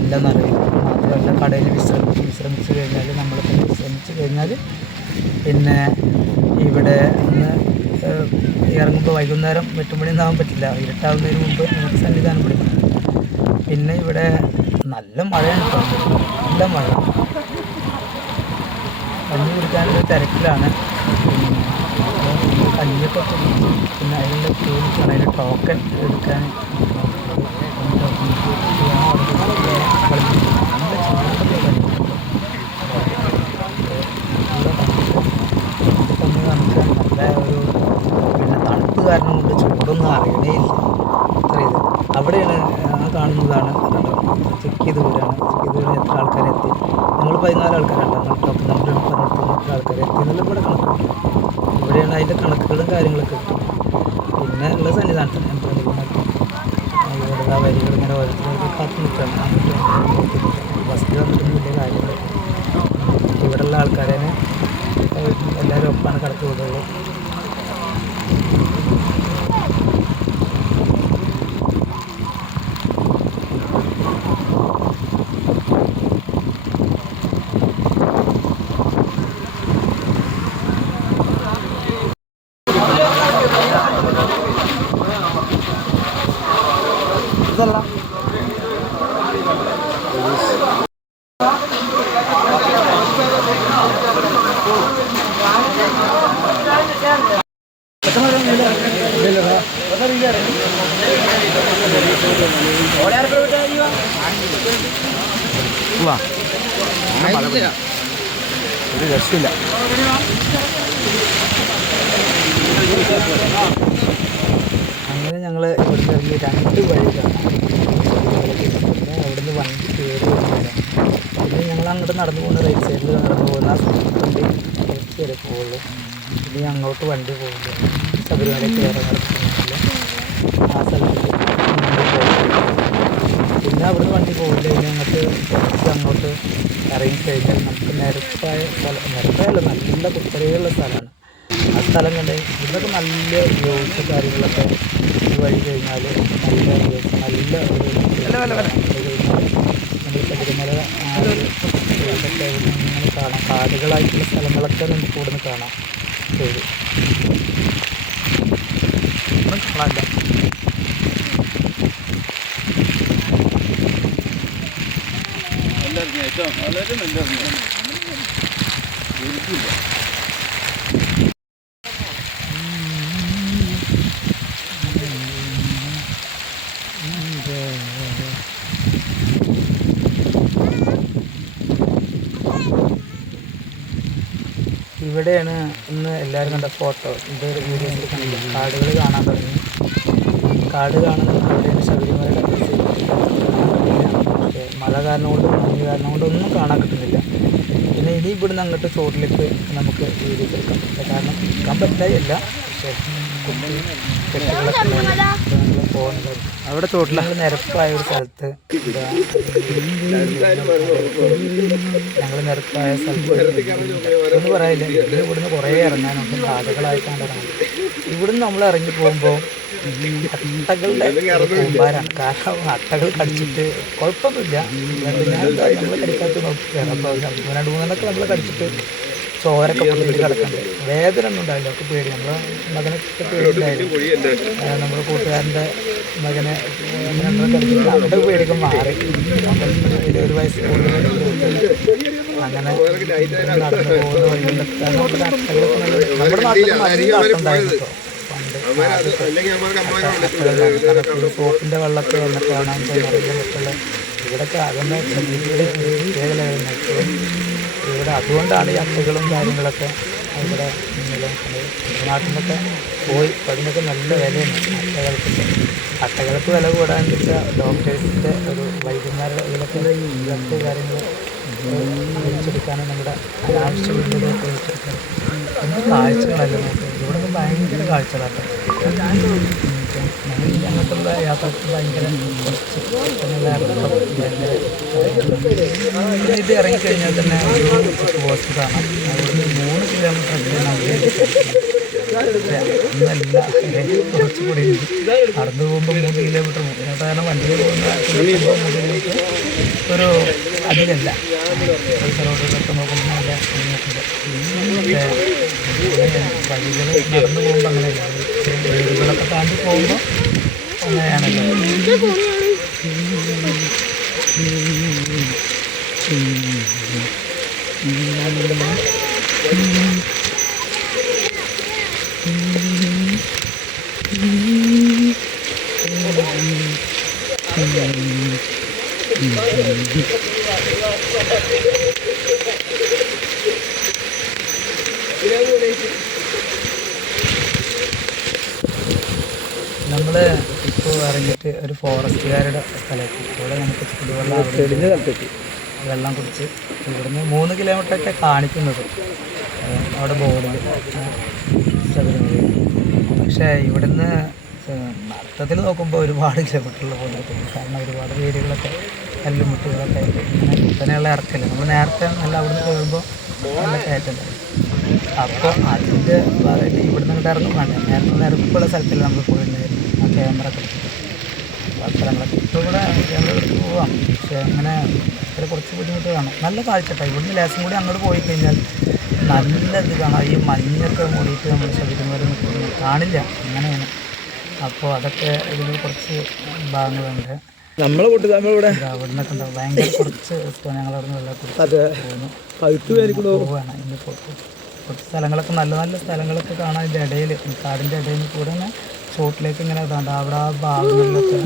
എല്ലാം നിറയും. മാത്രമല്ല കടയിൽ വിശ്രമിച്ച് കഴിഞ്ഞാൽ നമ്മൾ വിശ്രമിച്ച് കഴിഞ്ഞാൽ പിന്നെ ഇവിടെ നിന്ന് ഇറങ്ങുമ്പോൾ വൈകുന്നേരം 8 മണിയൊന്നും ആവാൻ പറ്റില്ല, ഇരുട്ടാവുന്നതിന് മുമ്പ് നമുക്ക് സന്നിധാനം പിടിക്കണം. പിന്നെ ഇവിടെ നല്ല മഴയാണ് കേട്ടോ, നല്ല മഴ. കഞ്ഞി കുടിക്കാനൊരു തിരക്കിലാണ്. കഞ്ഞിയൊക്കെ കുടിച്ച് പിന്നെ അതിൻ്റെ ക്യൂണിക്കാണ്, അതിൻ്റെ ടോക്കൺ എടുക്കാൻ നല്ല ഒരു പിന്നെ തണുപ്പ് കാരണം കൊണ്ട് ചൂടൊന്നും അറിയണേ ഇല്ല. അത്ര ഇത് അവിടെയാണ് കാണുന്നതാണ് ചെക്ക് ചെയ്ത് വരികയാണ്. ചെക്ക് ചെയ്ത് വരാൻ എത്ര ആൾക്കാരെ എത്തി, നമ്മൾ 14 ആൾക്കാരല്ല, നമ്മൾ ടോപ്പ് നമ്പർ പറഞ്ഞിടത്ത് എത്ര ആൾക്കാരെ എത്തി എന്നുള്ള ഇവിടെ കണക്കുണ്ട്. ഇവിടെയാണ് അതിൻ്റെ കണക്കുകളും കാര്യങ്ങളൊക്കെ കിട്ടും. പിന്നെ ഉള്ള സന്നിധാനത്തിന് ഇവിടുത്തെ വരികൾ ഇങ്ങനെ ഓരോരുത്തർക്ക് കാത്തു നിൽക്കുകയാണ്. ബസ്സിൽ വന്നിട്ടൊന്നും വലിയ കാര്യങ്ങൾ, ഇവിടെയുള്ള ആൾക്കാരെ എല്ലാവരും ഒപ്പാണ് കടത്തി വിടുള്ളൂ. ഇതല്ല ഒരു രക്ഷയില്ല. അങ്ങനെ ഞങ്ങൾ ഇവിടുന്ന് ഇറങ്ങി 2 വഴിക്കാണ്. അവിടുന്ന് വണ്ടി കയറി വരുന്നില്ല. പിന്നെ ഞങ്ങൾ അങ്ങോട്ട് നടന്നു പോകുന്ന റൈറ്റ് സൈഡിൽ നടന്നു പോകുന്ന ആ വണ്ടി കുറച്ച് വരെ പോവുള്ളൂ. ഇനി അങ്ങോട്ട് വണ്ടി പോകില്ല, ശബരിമലയ്ക്ക് കയറാൻ നടക്കുന്നില്ല. ആ സ്ഥലത്ത് പിന്നെ അവിടുന്ന് വണ്ടി പോകില്ല. ഇനി അങ്ങോട്ട് ഇറങ്ങിക്കഴിഞ്ഞാൽ നമുക്ക് നിരപ്പായ സ്ഥലം, നിരപ്പായല്ല നല്ല കുത്തനെയുള്ള സ്ഥലമാണ്. ആ സ്ഥലം കണ്ട് ഇവിടെയൊക്കെ നല്ല വ്യൂസ് കാര്യങ്ങളൊക്കെ ഈ വഴി കഴിഞ്ഞാൽ നല്ല വ്യൂസ്, നല്ല ഒരു നമ്മൾ ശബരിമല ഇതൊക്കെ ഇങ്ങനെ കാണാം. കാടുകളായിട്ടുള്ള സ്ഥലങ്ങളൊക്കെ നമുക്ക് ഇവിടുന്ന് കാണാം. ശരി കാണാനില്ല. ഇവിടെയാണ് ഇന്ന് എല്ലാവരും കണ്ട ഫോട്ടോ, ഇത് വീഡിയോസിൽ കണ്ടില്ല. കാടുകൾ കാണാൻ തുടങ്ങി. കാട് കാണുന്നത് അവിടെയാണ് ശബരിമലയുടെ പക്ഷേ മഴ കാരണം കൊണ്ടും മഞ്ഞ് കാരണം കൊണ്ടും ഒന്നും കാണാൻ കിട്ടുന്നില്ല. പിന്നെ ഇനി ഇവിടുന്ന് അങ്ങോട്ട് ചോട്ടിലേക്ക് നമുക്ക് വീഡിയോസ് എടുക്കാൻ പറ്റില്ല, കാരണം എടുക്കാൻ പറ്റായില്ല. പക്ഷേ കെട്ടുകളൊക്കെ പോകുന്നത് അവിടെ ചോട്ടിൽ നിരപ്പായ ഒരു സ്ഥലത്ത്, ഞങ്ങൾ നിരപ്പായ സ്ഥലത്ത് ഒന്നും പറയില്ല. ഇതിന് ഇവിടുന്ന് കുറേ ഇറങ്ങാനുണ്ട്, കാടുകളായിട്ടാണ് ഇറങ്ങുന്നത്. ഇവിടുന്ന് നമ്മൾ ഇറങ്ങി പോകുമ്പോൾ അട്ടകളുടെ കൂമ്പാരാണ്. കാരണം അട്ടകൾ കടിച്ചിട്ട് കുഴപ്പമൊന്നുമില്ല, നമ്മൾ കടിക്കാത്ത നോക്കിയാണ്. അപ്പോൾ 2-3 നമ്മൾ കടിച്ചിട്ട് ചോരൊക്കെ പൊട്ടിട്ട് കിടക്കണ്ടേ, വേദന ഒന്നും ഉണ്ടായില്ല. ഒക്കെ പേടി, നമ്മളെ മകനൊക്കെ പേടിയുണ്ടായിരുന്നു. നമ്മുടെ കൂട്ടുകാരൻ്റെ മകനെ കടിച്ചിട്ട് അവരുടെ പേടിയൊക്കെ മാറി. 1 വയസ്സ് കൂടുതൽ അങ്ങനെ നടന്നു പോകുന്ന വഴികളിലൊക്കെ നമ്മുടെ നാട്ടിലൊക്കെ നല്ല അട്ടുണ്ടായിരുന്നു കേട്ടോ പണ്ട്. സോപ്പിൻ്റെ വെള്ളമൊക്കെ വന്നിട്ട് കാണാൻ മറ്റുള്ള ഇവിടെയൊക്കെ അതൊന്നും പ്രത്യേകതയായിരുന്നു. ഇവിടെ അതുകൊണ്ടാണ് ഈ അട്ടകളും കാര്യങ്ങളൊക്കെ ഇവിടെ നാട്ടിൽ നിന്നൊക്കെ പോയി. അതിനൊക്കെ നല്ല വിലയാണ് അട്ടകൾക്ക് വില കൂടാന്ന് വെച്ചാൽ ഡോക്ടേഴ്സിൻ്റെ ഒരു വൈദ്യന്മാരുടെ ഇതിലൊക്കെ ഇതൊക്കെ കാര്യങ്ങൾ വലിച്ചെടുക്കാനും നമ്മുടെ അനാവശ്യമുള്ളതൊക്കെ വലിച്ചെടുക്കാനും എന്ത് കാഴ്ചകളല്ല നോക്കുക. ഇവിടെ നിന്ന് ഭയങ്കര കാഴ്ചകളാട്ടോ. ഞങ്ങൾ അങ്ങോട്ടുള്ള യാത്രക്ക് ഭയങ്കര കുറച്ച് ഭയങ്കര ഇത് ഇറങ്ങിക്കഴിഞ്ഞാൽ തന്നെ ഒരു ചെക്ക് പോസ്റ്റ് കാണാം. അവിടുന്ന് 3 കിലോമീറ്റർ ഒന്നല്ല, കുറച്ചുകൂടി നടന്നു പോകുമ്പോൾ 3 കിലോമീറ്റർ സാധാരണ വണ്ടിയിൽ പോകുന്ന ഒരു അധികമല്ല. റോഡുകളൊക്കെ നോക്കുമ്പോൾ നല്ല വഴികൾ നടന്നു പോകുമ്പോൾ അങ്ങനെയല്ല, വീടുകളൊക്കെ താണ്ടി പോകുമ്പോൾ അങ്ങനെയാണല്ലോ. നമ്മൾ ഇപ്പോൾ ഇറങ്ങിയിട്ട് ഒരു ഫോറസ്റ്റുകാരുടെ സ്ഥലത്ത് ഇവിടെ നമുക്ക് ചുടുവെള്ളം വെള്ളം കുടിച്ച് ഇവിടുന്ന് 3 കിലോമീറ്ററൊക്കെ കാണിക്കുന്നത് അവിടെ ബോർഡിൽ ശബരിമല. പക്ഷേ ഇവിടുന്ന് അർത്ഥത്തിൽ നോക്കുമ്പോൾ ഒരുപാട് കിലോമീറ്ററിൽ പോകുന്നത്, കാരണം ഒരുപാട് വീടുകളൊക്കെ കല്ലും മുട്ടുകളൊക്കെ ആയിട്ട് ഇങ്ങനെ കുത്തനെയുള്ള ഇറക്കല്ല. നമ്മൾ നേരത്തെ നല്ല അവിടുന്ന് കയറുമ്പോൾ നല്ല കയറ്റുണ്ടായിരുന്നു. അപ്പോൾ അതിൻ്റെ ഭാഗമായിട്ട് ഇവിടുന്ന് ഇങ്ങോട്ട് ഇറങ്ങും വേണ്ട, നേരത്തെ നിരപ്പുള്ള സ്ഥലത്തിൽ നമ്മൾ പോയിട്ടുണ്ടായിരുന്നു ആ ക്യാമറ ഒക്കെ എടുത്തിട്ട്. അപ്പോൾ സ്ഥലങ്ങളൊക്കെ ഇപ്പോൾ ഇവിടെ ക്യാമറ എടുത്ത് പോവാം, പക്ഷേ അങ്ങനെ ഒരു കുറച്ച് ബുദ്ധിമുട്ട് കാണും. നല്ല കാഴ്ചട്ടോ, ഇവിടുന്ന് ലേശം കൂടി അങ്ങോട്ട് പോയി കഴിഞ്ഞാൽ നല്ല ഇത് കാണാം. ഈ മഞ്ഞൊക്കെ മൂടിയിട്ട് നമ്മൾ ശബരിമല നിൽക്കുന്നത് കാണില്ല, അങ്ങനെയാണ്. അപ്പോൾ അതൊക്കെ ഇതിൽ കുറച്ച് ഭാഗങ്ങളുണ്ട്. നമ്മളെ കൂട്ടി നമ്മളിവിടെ അവിടെ നിന്നൊക്കെ ഉണ്ടാവും ഭയങ്കര കുറച്ച് ഞങ്ങളവിടെ നിന്ന് വെള്ളത്തിൽ പോവുകയാണ്. ഇന്നിപ്പോൾ കുറച്ച് സ്ഥലങ്ങളൊക്കെ നല്ല നല്ല സ്ഥലങ്ങളൊക്കെ കാണാൻ ഇതിൻ്റെ ഇടയിൽ, കാടിൻ്റെ ഇടയിൽ കൂടെ തന്നെ ചോട്ടിലേക്ക് ഇങ്ങനെ ഇതാണ്ട് അവിടെ ആ ഭാഗങ്ങളിലൊക്കെ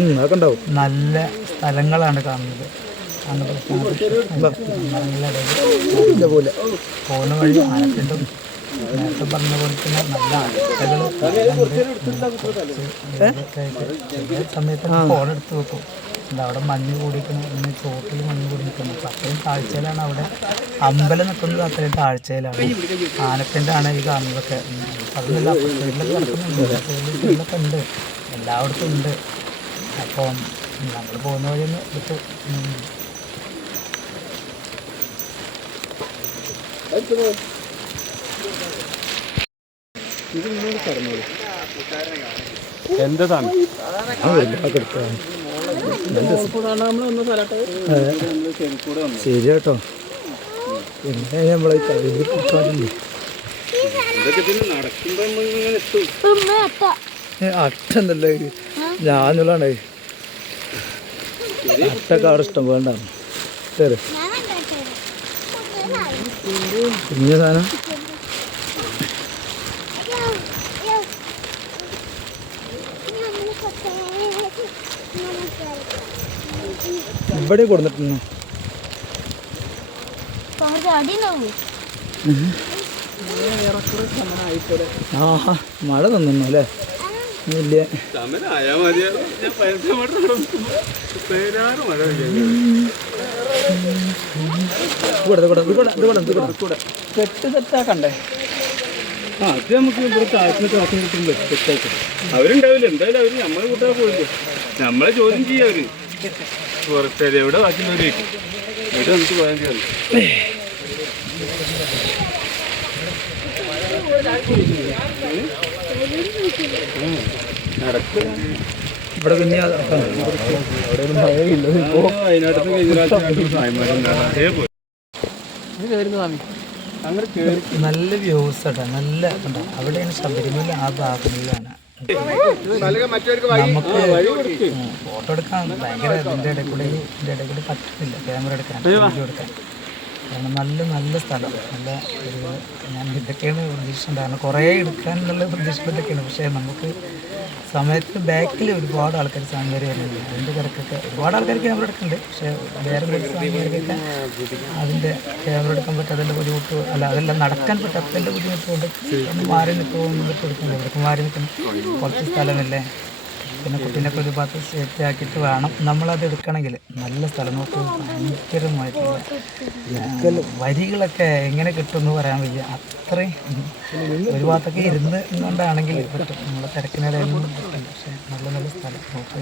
നല്ല സ്ഥലങ്ങളാണ് കാണുന്നത്. അങ്ങോട്ട് നല്ല ഇടയിൽ പോകുന്ന വഴി ആനപ്പിണ്ടും നേരത്തെ പറഞ്ഞ പോലെ തന്നെ നല്ല അട്ടകൾ സമയത്ത് ഫോൺ എടുത്ത് വെക്കും. അവിടെ മഞ്ഞ് കൂടിയിരിക്കുന്നു, ഇന്ന് ചോട്ടിൽ മഞ്ഞ് കൂടി നിൽക്കുന്നു. അപ്പം അത്രയും താഴ്ചയിലാണ് അവിടെ അമ്പലം നിൽക്കുന്നത്, അത്രയും താഴ്ചയിലാണ്. ആനപ്പിണ്ടാണ് ഈ കാണുന്നതൊക്കെ. അതൊന്നുമില്ല, സൈഡിലൊക്കെ നടക്കുന്നുണ്ട്, സൈഡിലൊക്കെ ഉണ്ട്, എല്ലായിടത്തും ഉണ്ട്. അപ്പം നമ്മൾ പോകുന്ന വഴിയൊന്ന് എടുത്ത് എന്താണ് ശരി കേട്ടോ. പിന്നെ നമ്മളെ കയ്യിൽ കിട്ടാറില്ലേ അട്ടന്നല്ലേ ഞാനുള്ളതാണ് അട്ടൊക്കെ അവിടെ ഇഷ്ടം വേണ്ടാണ്. ശരി കുഞ്ഞ സാധനം ഇവിടെ കൊടുത്തിട്ടുണ്ടോ? ആഹാ മഴ തന്നു അല്ലേ? ഇല്ല സെറ്റ് സെറ്റാക്കണ്ടേ? അത് നമുക്ക് ഇവിടെ കാശിന് കാശം കിട്ടുമ്പോൾ തെറ്റായിട്ട് അവരുണ്ടാവില്ല. എന്തായാലും അവര് നമ്മളെ കൂട്ടാൻ പോയില്ലേ, നമ്മളെ ചോദ്യം ചെയ്യാം അവര്. പുറത്തേര് എവിടെ ബാക്കിയുള്ളവരേക്കും എവിടെ നമുക്ക് പോയാൽ ചെയ്യാം. ഇവിടെ പിന്നെ വയനാട്ടിൽ കഴിഞ്ഞ നല്ല വ്യൂസ് കേട്ടോ, നല്ല ഉണ്ടോ. അവിടെയാണ് ശബരിമല, ആ ഭാഗങ്ങളിലാണ്. നമുക്ക് ഫോട്ടോ എടുക്കാൻ ഭയങ്കര ഇതിൻ്റെ ഇടയിൽ കൂടെ പറ്റുന്നില്ല ക്യാമറ എടുക്കാൻ, വീഡിയോ എടുക്കാൻ. കാരണം നല്ല നല്ല സ്ഥലം, നല്ല ഒരു ഞാൻ ഇതൊക്കെയാണ് പ്രതീക്ഷിച്ചിട്ടുണ്ടായിരുന്നു. കുറേ എടുക്കാനുള്ള പ്രതീക്ഷ ഇതൊക്കെയാണ്. പക്ഷേ നമുക്ക് സമയത്തിന് ബാക്കിൽ ഒരുപാട് ആൾക്കാർ സാങ്കേതിക വരുന്നുണ്ട്. അതിൻ്റെ തിരക്കൊക്കെ ഒരുപാട് ആൾക്കാർ ക്യാമറ എടുക്കുന്നുണ്ട്. പക്ഷേ വേറെ കുറച്ച് സാങ്കേതികൊക്കെ അതിൻ്റെ ക്യാമറ എടുക്കാൻ പറ്റാത്തതിൻ്റെ ബുദ്ധിമുട്ട്, അല്ല അതെല്ലാം നടക്കാൻ പറ്റാത്തതിൻ്റെ ബുദ്ധിമുട്ട് കൊണ്ട് ഒന്ന് മാറി നിൽക്കുമ്പോൾ എടുക്കുന്നത്. ഇവിടേക്ക് മാറി നിൽക്കണം, കുറച്ച് സ്ഥലമല്ലേ. പിന്നെ കുട്ടീനൊക്കെ ഒരു ഭാഗത്ത് സേഫ്റ്റി ആക്കിയിട്ട് വേണം നമ്മളത് എടുക്കണമെങ്കിൽ. നല്ല സ്ഥലം നോക്ക്, ഭയങ്കരമായിട്ടുള്ള വരികളൊക്കെ എങ്ങനെ കിട്ടുമെന്ന് പറയാൻ വയ്യ. അത്രയും ഒരു ഭാഗത്തൊക്കെ ഇരുന്ന് കൊണ്ടാണെങ്കിൽ പറ്റും, നമ്മളെ തിരക്കിനിടയിലൊന്നും പറ്റില്ല. പക്ഷേ നല്ല നല്ല സ്ഥലം നോക്ക്.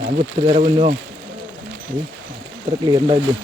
ഞാൻ വിട്ടുതരാ പൊന്നോ, അത്ര ക്ലിയർ ഉണ്ടായില്ലേ?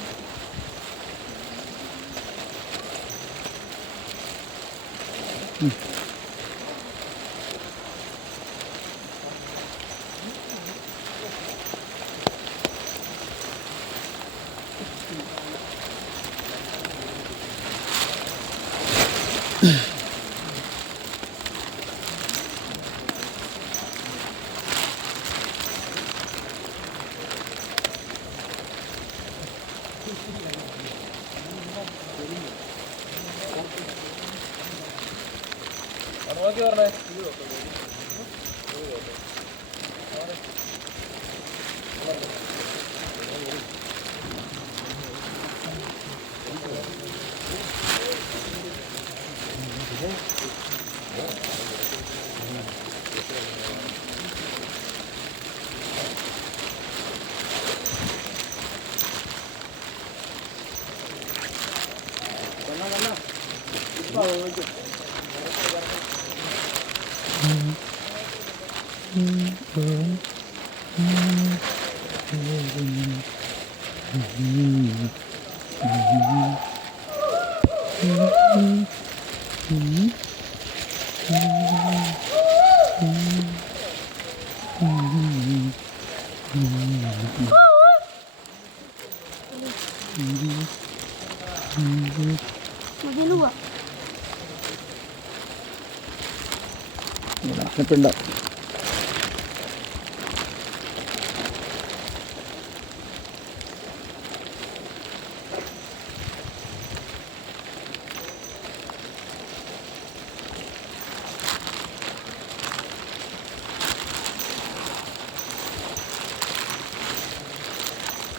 ഉണ്ടാവും.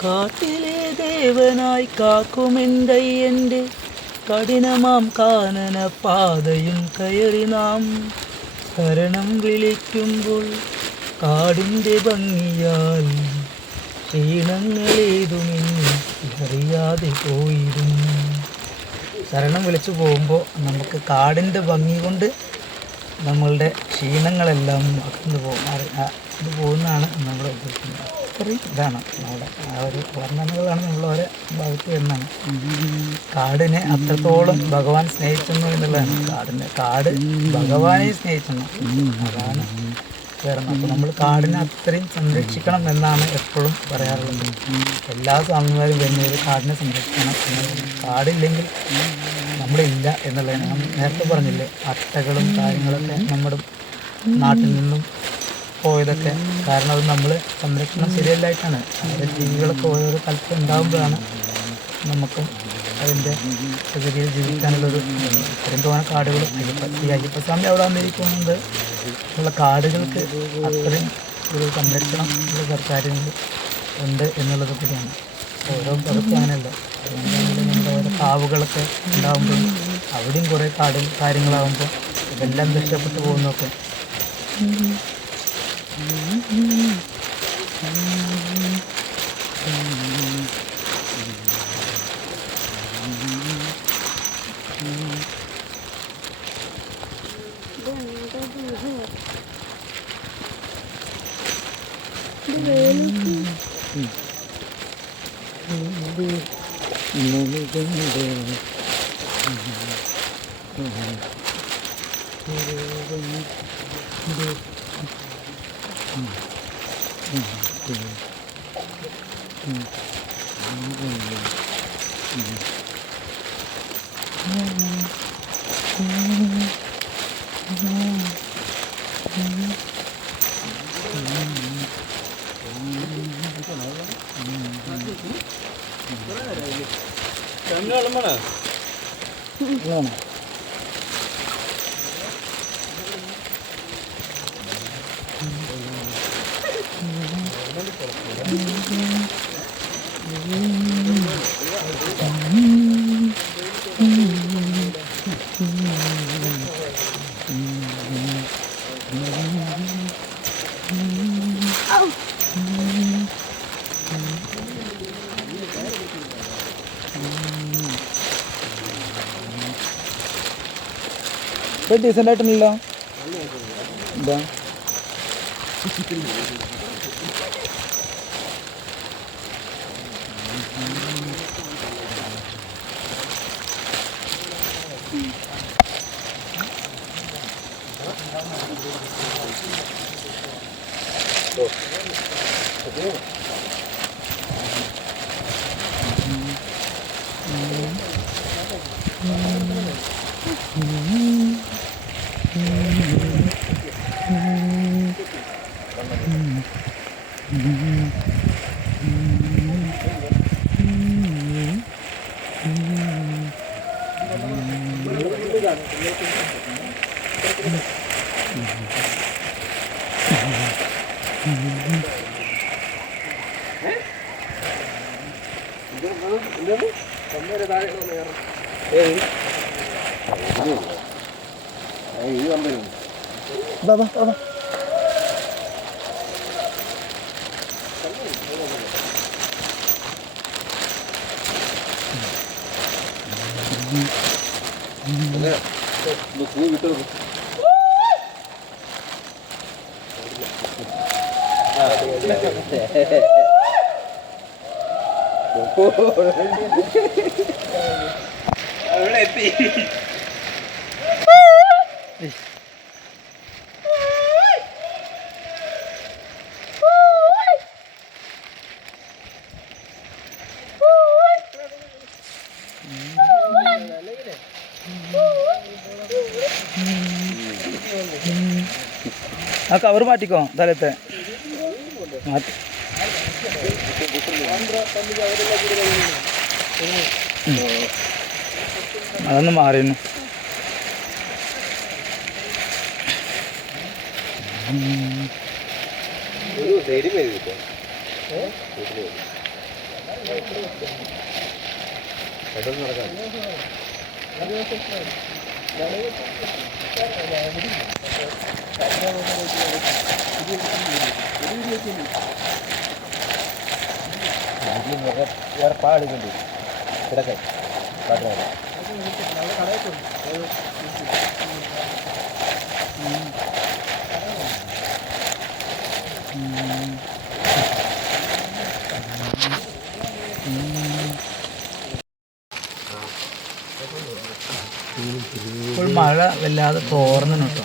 കാട്ടിലെ ദേവനായി കാക്കുമെന്തയ്യൻ്റെ കഠിനമാം കാനന പാതയും കയറി നാം ശരണം വിളിക്കുമ്പോൾ കാടിൻ്റെ ഭംഗിയാൽ ക്ഷീണങ്ങളേതുമെന്ന് അറിയാതെ പോയിരുന്നു. ശരണം വിളിച്ചു പോകുമ്പോൾ നമുക്ക് കാടിൻ്റെ ഭംഗി കൊണ്ട് നമ്മളുടെ ക്ഷീണങ്ങളെല്ലാം അകന്നു പോകുന്നതാണ് നമ്മൾ ഉദ്ദേശിക്കുന്നത്. അത്രയും ഇതാണ് നമ്മുടെ ആ ഒരു വർണ്ണനകളാണ് നമ്മളോരോ ഭാഗത്ത് എന്നാണ്. കാടിനെ അത്രത്തോളം ഭഗവാൻ സ്നേഹിക്കുന്നു എന്നുള്ളതാണ്. കാട് ഭഗവാനെ സ്നേഹിക്കുന്നു, അതാണ് കാരണം. അപ്പോൾ നമ്മൾ കാടിനെ അത്രയും സംരക്ഷിക്കണം എന്നാണ് എപ്പോഴും പറയാറുള്ളത്. എല്ലാ സ്വാമിമാരും വരുന്നവർ കാടിനെ സംരക്ഷിക്കണം എന്നുള്ളത്. കാടില്ലെങ്കിൽ നമ്മളില്ല എന്നുള്ളതാണ്. ഞാൻ നേരത്തെ പറഞ്ഞില്ലേ, അട്ടകളും കാര്യങ്ങളൊക്കെ നമ്മുടെ നാട്ടിൽ നിന്നും പോയതൊക്കെ കാരണം അത് നമ്മൾ സംരക്ഷണം ശരിയല്ലായിട്ടാണ്. അതിൻ്റെ ജീവികളൊക്കെ ഓരോരോ സ്ഥലത്ത് ഉണ്ടാകുമ്പോഴാണ് നമുക്കും അതിൻ്റെ സ്ഥിതിയിൽ ജീവിക്കാനുള്ളൊരു ഇത്രയും തോന്നുന്ന കാടുകൾ. ഈ അയ്യപ്പസ്വാമി അവിടെ വന്നിരിക്കുന്നത് ഉള്ള കാടുകൾക്ക് അത്രയും ഒരു സംരക്ഷണം സർക്കാരിൽ ഉണ്ട് എന്നുള്ളത് കൂടിയാണ്. ഓരോ സ്ഥലത്തും അങ്ങനെയല്ല. അതുകൊണ്ടാണെങ്കിൽ നമ്മുടെ ഓരോ കാവുകളൊക്കെ ഉണ്ടാകുമ്പോൾ അവിടെയും കുറേ കാര്യങ്ങളാകുമ്പോൾ ഇതെല്ലാം നഷ്ടപ്പെട്ടു പോകുന്നതൊക്കെ. ഡീസൻ്റ് ആയിട്ടുണ്ടല്ലോ. എന്താ ബാബാ ബാബാ പൂ വിട്ടു അവിടെ എത്തി. ആ കവർ മാറ്റിക്കോ തലത്തെ മാറ്റി. അതൊന്ന് മാറിയിരുന്നു. ഏർപ്പാടുണ്ട് കിടക്കാൻ ഇപ്പോൾ മഴ വല്ലാതെ തോർന്നു കേട്ടോ.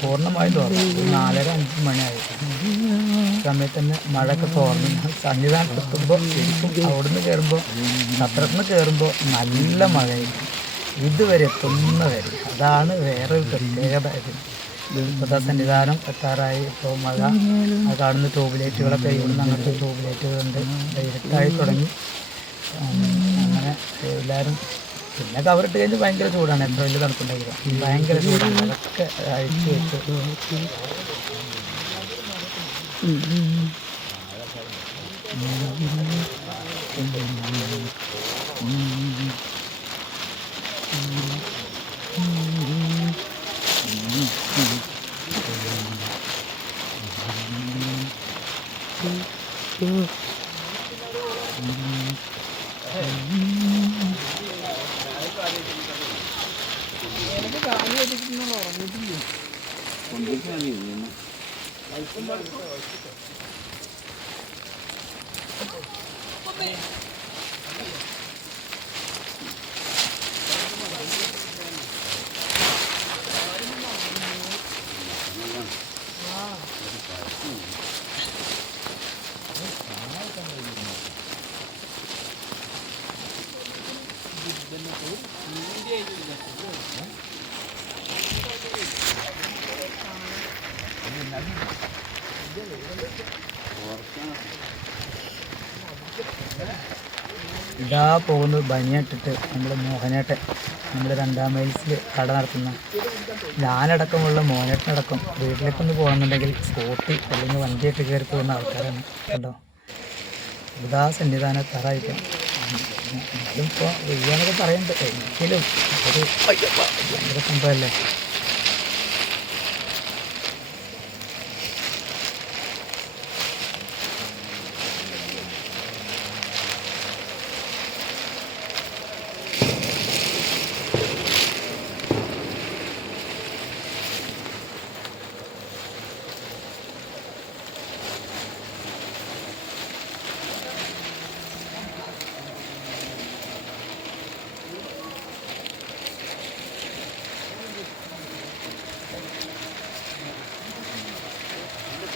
പൂർണ്ണമായി തോർന്നു. 4:30-5 മണിയായി സമയത്ത് തന്നെ മഴയൊക്കെ തോർന്നു. സന്നിധാനത്ത് എത്തുമ്പോൾ ശരിക്കും അവിടുന്ന് കയറുമ്പോൾ ക്ഷേത്രത്തിൽ നിന്ന് കയറുമ്പോൾ നല്ല മഴയായിരിക്കും ഇതുവരെ എത്തുന്ന വരെ. അതാണ് വേറൊരു പ്രത്യേകത. ഇപ്പോൾ സന്നിധാനം എത്താറായി. ഇപ്പോൾ മഴ കാണുന്ന ട്യൂബ് ലൈറ്റുകളൊക്കെ ഇവിടുന്ന് അങ്ങനത്തെ ട്യൂബ് ലൈറ്റുകളുണ്ട്. ഇരുട്ടായി തുടങ്ങി. അങ്ങനെ എല്ലാവരും പിന്നെ കവറിട്ട് കഴിഞ്ഞ് ഭയങ്കര ചൂടാണ്. എത്ര വലിയ തണുപ്പുണ്ടെങ്കിലും ഭയങ്കര ചൂടാണ്. അതൊക്കെ അഴിച്ചു വെച്ച് ഇതാ പോകുന്നത് ബനിയാട്ടിട്ട് നമ്മൾ മോഹനേട്ടൻ, നമ്മൾ 2-ാം മൈൽസിൽ കട നടത്തുന്ന ഞാനടക്കമുള്ള മോഹനേട്ടനടക്കം വീട്ടിലേക്കൊന്ന് പോകണമെന്നുണ്ടെങ്കിൽ സ്കൂട്ടി അല്ലെങ്കിൽ വണ്ടിയായിട്ട് കയറി പോകുന്ന ആൾക്കാരാണ് കേട്ടോ. ഇതാ സന്നിധാനം തറായിപ്പം എന്നാലും ഇപ്പോൾ വെയ്യാന്നൊക്കെ പറയുന്നുണ്ട്. എങ്കിലും ഒരു ഭയങ്കര സംഭവമല്ലേ.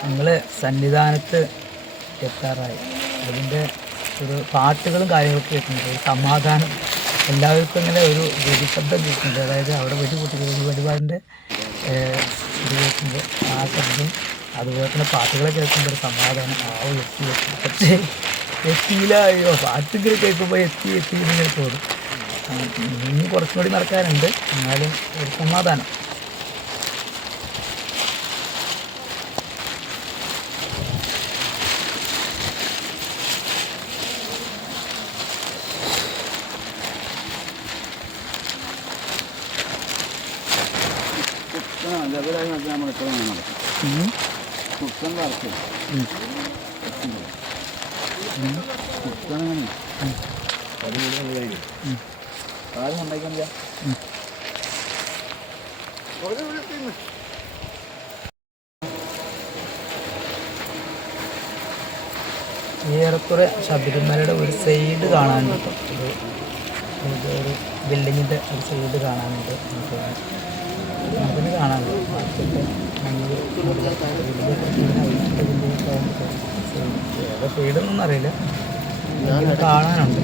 ഞങ്ങൾ സന്നിധാനത്ത് എത്താറായി. അതിൻ്റെ ഒരു പാട്ടുകളും കാര്യങ്ങളൊക്കെ കേൾക്കുന്നുണ്ട്. ഒരു സമാധാനം, എല്ലാവർക്കും ഇങ്ങനെ ഒരു വെടിശബ്ദം കേൾക്കുന്നുണ്ട്. അതായത് അവിടെ വെടിപാടിൻ്റെ ഇത് കേൾക്കുമ്പോൾ ആ ശബ്ദം, അതുപോലെ തന്നെ പാട്ടുകൾ കേൾക്കുമ്പോൾ ഒരു സമാധാനം. പക്ഷേ എത്തിയില്ല, അയ്യോ പാട്ടിങ്ങനെ കേൾക്കുമ്പോൾ എത്തി എന്നിങ്ങനെ തോന്നും. ഇനി കുറച്ചും കൂടി നടക്കാനുണ്ട്, എന്നാലും ഒരു സമാധാനം. ഏറെക്കുറെ ശബരിമലയുടെ ഒരു സൈഡ് കാണാനുണ്ട്. ഒരു ബിൽഡിങ്ങിൻ്റെ ഒരു സൈഡ് കാണാനുണ്ട്. അതിന് കാണാനുണ്ട്. ബാക്കിയൊക്കെ സൈഡൊന്നും അറിയില്ല, കാണാനുണ്ട്.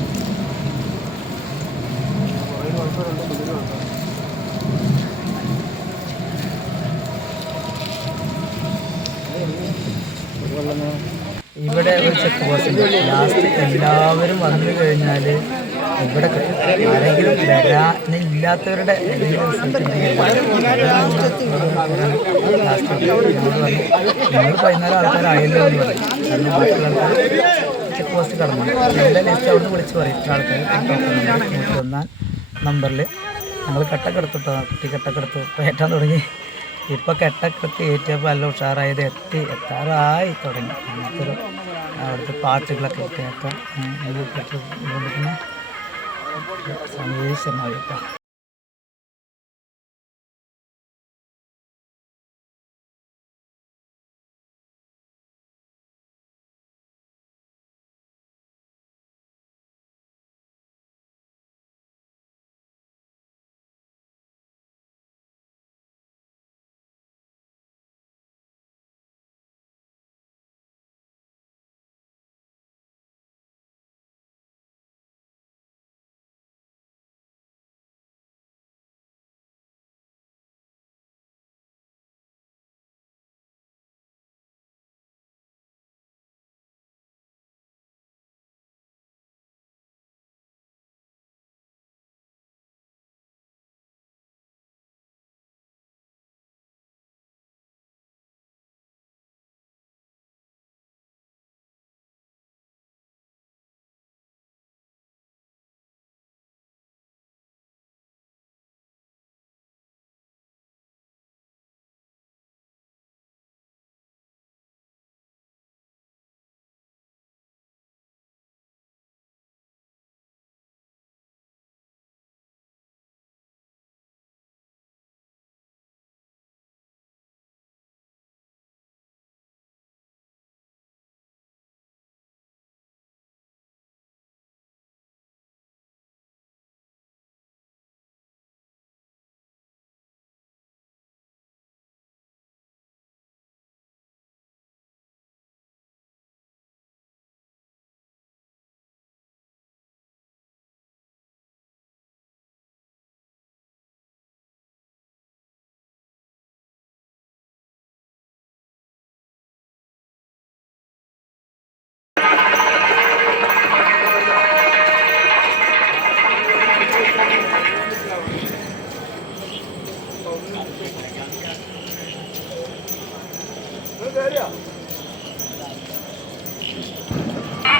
ഇവിടെ ഒരു ചെക്ക് പോസ്റ്റ് ഉണ്ട്. ലാസ്റ്റ് എല്ലാവരും വന്നു കഴിഞ്ഞാൽ ഇവിടെ ആരെങ്കിലും വരാനില്ലാത്തവരുടെ ഞങ്ങൾ 14 ആൾക്കാരായല്ലോ എന്ന് പറയും. കാരണം ബാക്കിയുള്ള ആൾക്കാർ ചെക്ക് പോസ്റ്റ് കടന്നു. എല്ലാ ലിസ്റ്റ് അവിടെ വിളിച്ച് പറയും. ഇത്ര ആൾക്കാർ 101 നമ്പറിൽ ഞങ്ങൾ കെട്ടക്കെടുത്തിട്ടോ. കുട്ടി കെട്ടക്കെടുത്തു കയറ്റാൻ തുടങ്ങി. ഇപ്പോൾ കെട്ടക്കെടുത്ത് കയറ്റിയപ്പോൾ നല്ല ഉഷാറായത് എത്താറായി തുടങ്ങി. അങ്ങനത്തെ ഒരു അവിടുത്തെ പാട്ടുകളൊക്കെ കേൾക്കാം. പിന്നെ സന്ദേശമായിട്ടോ.